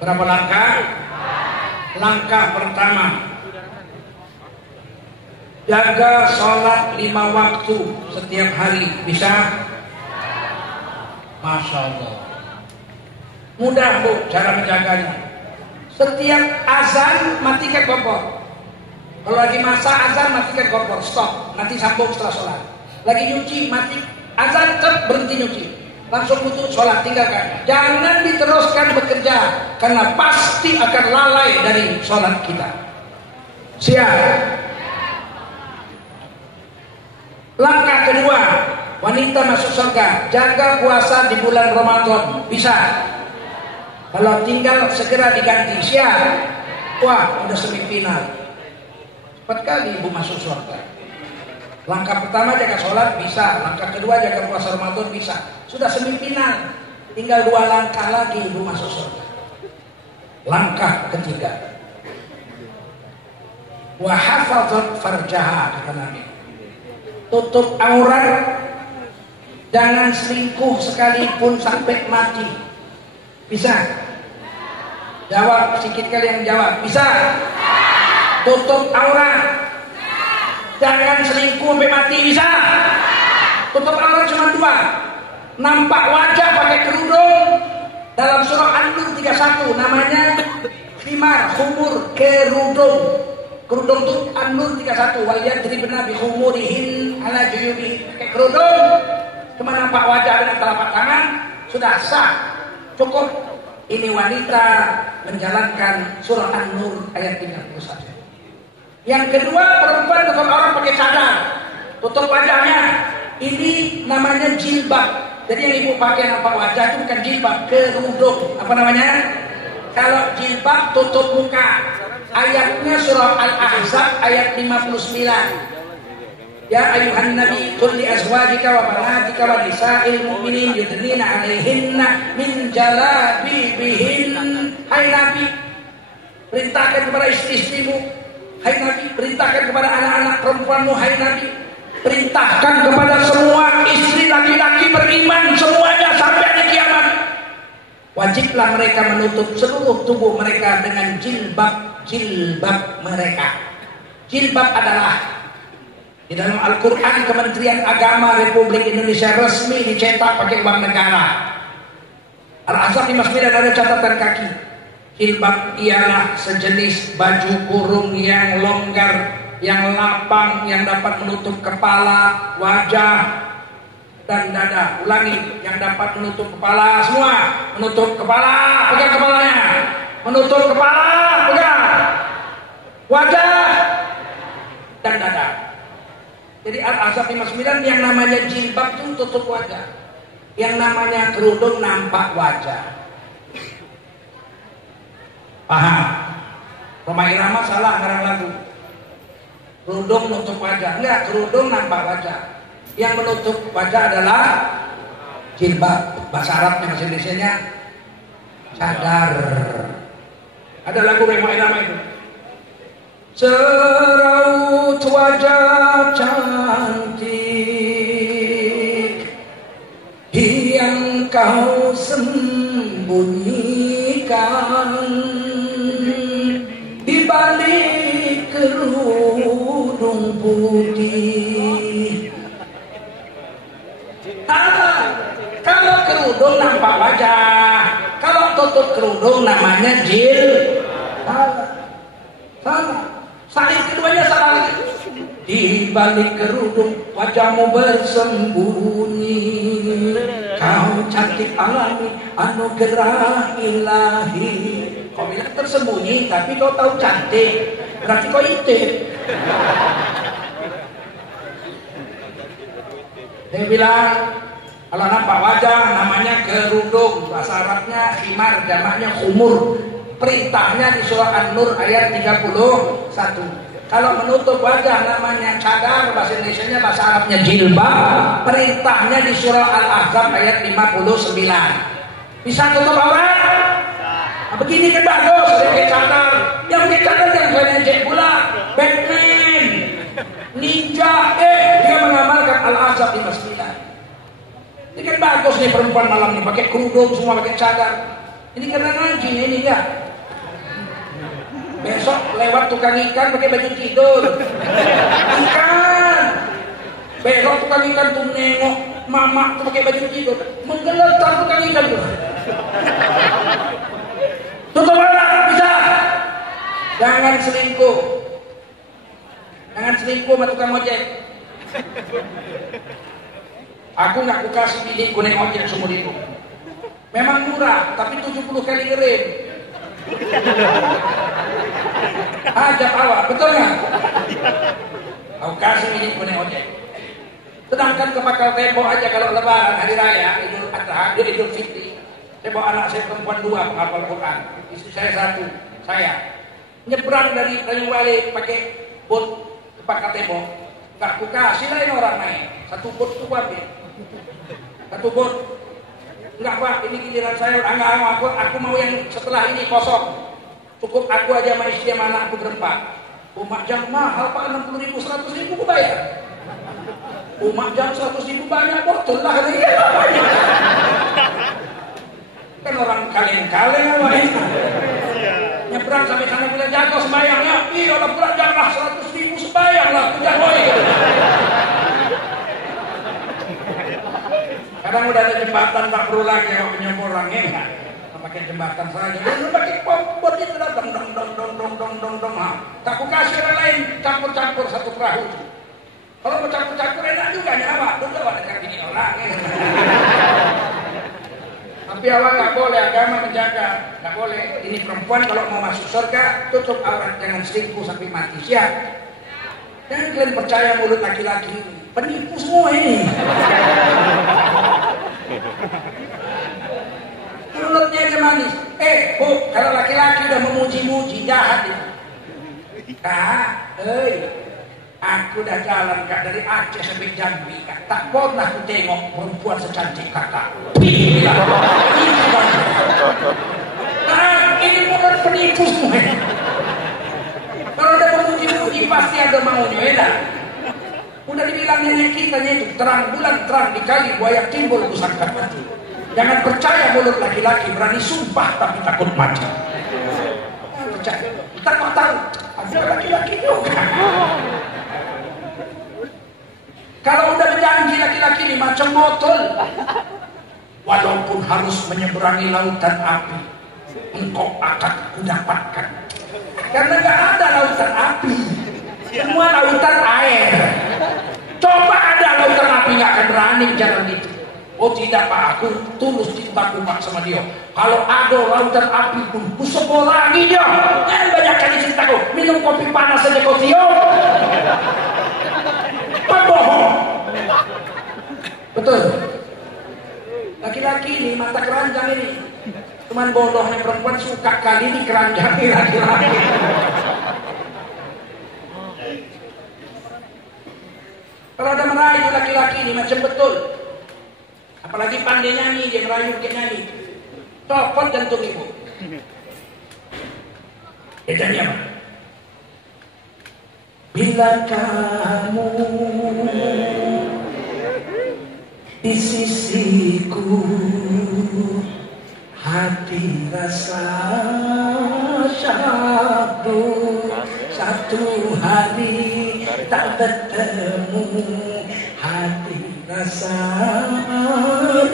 Berapa langkah? Langkah pertama, jaga sholat 5 waktu setiap hari. Bisa? Masya Allah. Mudah Bu cara menjaganya. Setiap azan matikan kompor. Kalau lagi masa azan matikan kompor, stop, nanti sambung setelah sholat. Lagi nyuci, mati azan, berhenti nyuci, langsung putus sholat, tinggalkan. Jangan diteruskan bekerja, karena pasti akan lalai dari sholat kita. Siap. Langkah kedua, wanita masuk surga, jaga puasa di bulan Ramadan. Bisa? Kalau tinggal segera diganti. Siap. Wah, udah semifinal. 4 kali ibu masuk surga. Langkah pertama jaga sholat bisa, langkah kedua jaga puasa Ramadan bisa. Sudah semifinal, tinggal 2 langkah lagi ibu masuk surga. Langkah ketiga, wa hafazat farjaha, kata Nabi. Tutup aurat, jangan selingkuh sekalipun sampai mati. Bisa? Jawab, sedikit kali yang jawab. Bisa? Tutup aurat, jangan selingkuh sampai mati. Bisa? Tutup aurat cuma 2, nampak wajah pakai kerudung. Dalam surah An-Nur 31 namanya khimar, khumur, kerudung. Kerudung itu An-Nur 31, wal yadribna bi khumurihin ala juyubi. Pakai kerudung cuma nampak wajah dengan telapak tangan, sudah sah, cukup. Ini wanita menjalankan surah An-Nur ayat 31. Yang kedua, perempuan tutup aurat pakai cadar, tutup wajahnya. Ini namanya jilbab. Jadi yang ibu pakai nampak wajah itu bukan jilbab, kerudung. Apa namanya? Kalau jilbab tutup muka. Ayatnya surah Al-Ahzab ayat 59. Ya ayuhan nabi qul li azwajika wa banatika wa nisa'il mu'minin yudnina 'alaihinna min jalabibihin. Hai Nabi, perintahkan kepada istri-istrimu. Hai Nabi, perintahkan kepada anak-anak perempuanmu. Hai Nabi, perintahkan kepada semua istri laki-laki beriman semuanya sampai hari kiamat. Wajiblah mereka menutup seluruh tubuh mereka dengan jilbab mereka. Jilbab adalah di dalam Al-Quran Kementerian Agama Republik Indonesia resmi dicetak pakai uang negara. Al-Azhar di Masjid ada catatan kaki. Jilbab ialah sejenis baju kurung yang longgar yang lapang, yang dapat menutup kepala, wajah, dan dada. Ulangi, yang dapat menutup kepala semua, menutup kepala, pegang kepalanya, menutup kepala, pegang wajah dan dada. Jadi Al-Ahzab 59 yang namanya jilbab itu tutup wajah, yang namanya kerudung nampak wajah. Paham? Roma Irama salah ngarang lagu. Kerudung nutup wajah, enggak, kerudung nampak wajah. Yang menutup wajah adalah jilbab. Bahasa Arabnya, bahasa Indonesianya cadar. Ada lagu Roma Irama itu. Seraut wajah cantik yang kau sembunyikan di balik kerudung putih. Kalau kerudung nampak wajah, kalau tutup kerudung namanya jilbab. Salah. Saling keduanya salah lagi. Di balik kerudung wajahmu bersembunyi, kau cantik alami anugerah ilahi. Kau bilang tersembunyi tapi kau tahu cantik, berarti kau intip. Dia bilang kalau nampak wajah namanya kerudung, bahasa Arabnya khimar, jamaknya khumur. Perintahnya di surah An-Nur ayat 31. Kalau menutup wajah namanya cadar, bahasa Indonesianya, bahasa Arabnya jilbab. Perintahnya di surah Al-Ahzab ayat 59. Bisa tutup aurat? Nah, begini kan bagus, ada pakai cadar. Yang pakai cadar yang kalian cek pula Batman, ninja, dia mengamalkan Al-Ahzab 59. Ini kan bagus nih perempuan malam nih, pakai kerudung semua, pakai cadar. Ini karena ngaji nih, ini enggak. Besok lewat tukang ikan pakai baju tidur. Ikan. Besok tukang ikan tuh nengok mama tuh pakai baju tidur. Menggeletar tukang ikan tuh. Tutup aurat bisa. Jangan selingkuh. Jangan selingkuh sama tukang ojek. Aku nggak ku kasih biniku naik ojek seumur hidup. Memang murah, tapi 70 kali ngirim. Ajak awak, betul nggak? Aku kasih ini punya ojek. Sedangkan ke Pakal Tembok aja kalau lebaran hari raya, Idul Adha, Idul Fitri, saya bawa anak saya perempuan 2 menghafal Quran, istri saya 1, saya nyebrang dari Tanjung Balai pakai bot ke Pakal Tembok, nggak aku kasih lain orang naik, 1 bot itu ambil, 1 bot. Enggak Pak, ini giliran saya. Enggak, aku mau yang setelah ini kosong. Cukup aku aja sama istri sama anak aku berempat. Umat jam mahal Pak, 60.000, 100.000 aku bayar. Umat jam 100.000 banyak, betul lah. Kan orang kaleng-kaleng apa itu. Nyebrang sampai sana bilang jago sembayangnya. Iya lah pulang janganlah 100.000 sembayang lah. Jagoi. Kadang udah ada jembatan tak perlu lagi kalau penyempur orangnya enggak. Pakai jembatan saja. Lu pakai kompor itu datang dong. Tak ku kasih orang lain campur-campur satu perahu. Kalau mau campur-campur enak juga nyawa. Lu tahu ada kayak gini orang. Tapi awal nggak boleh, agama menjaga. Nggak boleh. Ini perempuan kalau mau masuk surga tutup aurat, jangan selingkuh sampai mati. Siap? Jangan kalian percaya mulut laki-laki. Penipu semua ini. Mulutnya aja manis. Bu, kalau laki-laki udah memuji-muji jahat itu. Kak, aku udah jalan Kak dari Aceh sampai Jambi Kak. Tak pernah aku tengok perempuan secantik Kakak. Ini bukan penipu semua. Kalau udah memuji-muji pasti ada maunya, ya. Udah dibilang nenek kitanya itu terang bulan terang dikali buaya timbul pusaka mati. Jangan percaya mulut laki-laki, berani sumpah tapi takut mati. Percaya. Kita kok tahu ada laki-laki juga. Kalau udah berjanji laki-laki ini macam botol, walaupun harus menyeberangi lautan api, engkau akan kudapatkan. Karena nggak ada lautan api. Semua lautan air. Coba ada lautan api nggak akan berani jalan itu. Oh tidak Pak, aku tulus cintaku Pak sama dia. Kalau ada lautan api pun kuseberangi dia. Jangan banyak kali cintaku. Minum kopi panas saja kau cium. Pak bohong. Betul. Laki-laki ini mata keranjang ini. Cuman bodohnya perempuan suka kali ini keranjang laki-laki. Kalau ada merayu laki-laki ini macam betul. Apalagi pandai nyanyi, dia merayu kayak nyanyi. Copot jantung ibu. Dia nyanyi apa? Bila kamu di sisiku, hati rasa syahdu. Satu hari tak bertemu, hati rasa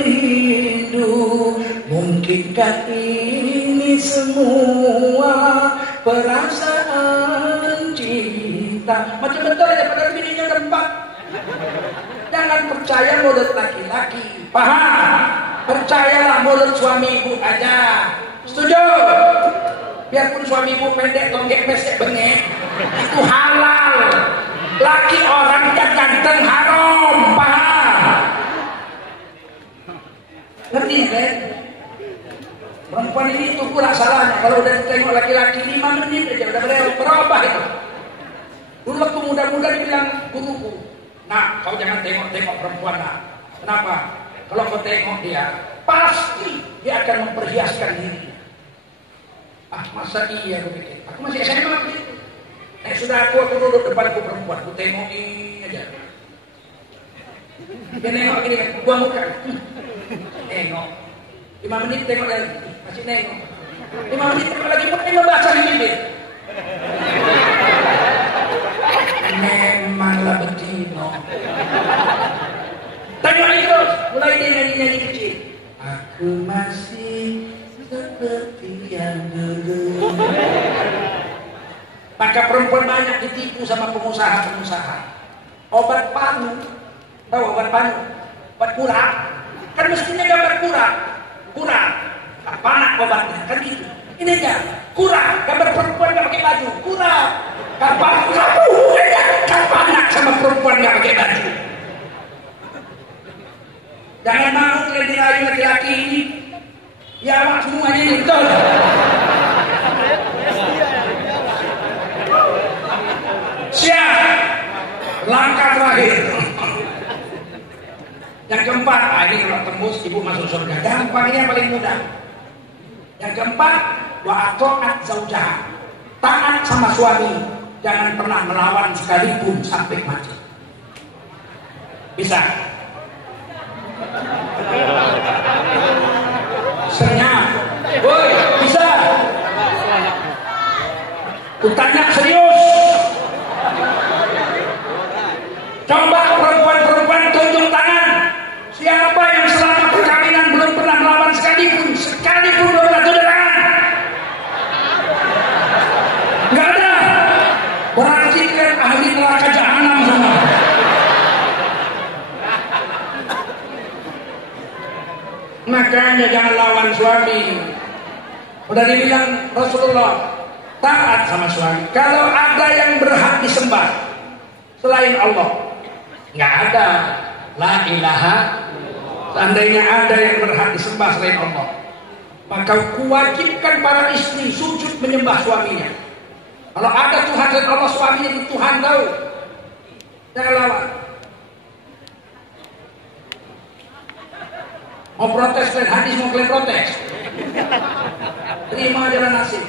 rindu. Mungkinkah ini semua perasaan cinta? Macam betul aja padahal bininya ada 4. Jangan percaya mulut laki-laki. Paham? Percayalah mulut suami ibu aja. Setuju? Biarpun suami ibu pendek, tonggek, pesek, bengek, itu halal. Laki orang yang ganteng haram. Paham? Ngerti kan? Perempuan ini itu pula salahnya. Kalau udah tengok laki-laki 5 menit aja udah berubah itu. Dulu waktu muda-muda dibilang guruku, nah kau jangan tengok-tengok perempuan lah. Kenapa? Kalau kau tengok dia, pasti dia akan memperhiaskan diri. Ah masa iya aku pikir. Aku masih SMA begitu. Sudah aku duduk depanku perempuan, aku tengokin aja. Dia nengok gini kan, gua muka. Nengok. 5 menit tengok lagi, masih nengok. 5 menit tengok lagi, mulai membaca di bibir. Memanglah betino. Tengok lagi terus, mulai dia nyanyi-nyanyi kecil. Aku masih seperti yang dulu. Maka perempuan banyak ditipu sama pengusaha-pengusaha. Obat panu, tahu obat panu? Obat kurap. Kan mestinya gambar kurap. Kurap. Apa nak obatnya? Kan gitu. Ini aja. Kurap. Gambar perempuan nggak pakai baju. Kurap. Gambar kurap. Kan panak sama perempuan nggak pakai baju. Jangan mau kalian dirayu laki-laki ini. Ya awak semuanya ini betul. Siap. Langkah terakhir. Yang keempat, ini kalau tembus ibu masuk surga. Gampang, ini yang paling mudah. Yang keempat, wa ata'at zaujah. Taat sama suami. Jangan pernah melawan sekalipun sampai mati. Bisa? Senyap. Woi, bisa? Kutanya serius. Coba perempuan-perempuan tunjuk tangan. Siapa yang selama perkawinan belum pernah melawan sekalipun belum pernah tunjuk tangan? Nggak ada. Berarti kan ahli neraka jahanam semua. Makanya jangan lawan suami. Udah dibilang Rasulullah, taat sama suami. Kalau ada yang berhak disembah selain Allah, nggak ada. La ilaha. Seandainya ada yang berhak disembah selain Allah, maka kuwajibkan para istri sujud menyembah suaminya. Kalau ada Tuhan dan Allah, suaminya itu Tuhan tahu. Jangan lawan. Mau protes lain hadis, mau klaim protes. Terima jalan nasib.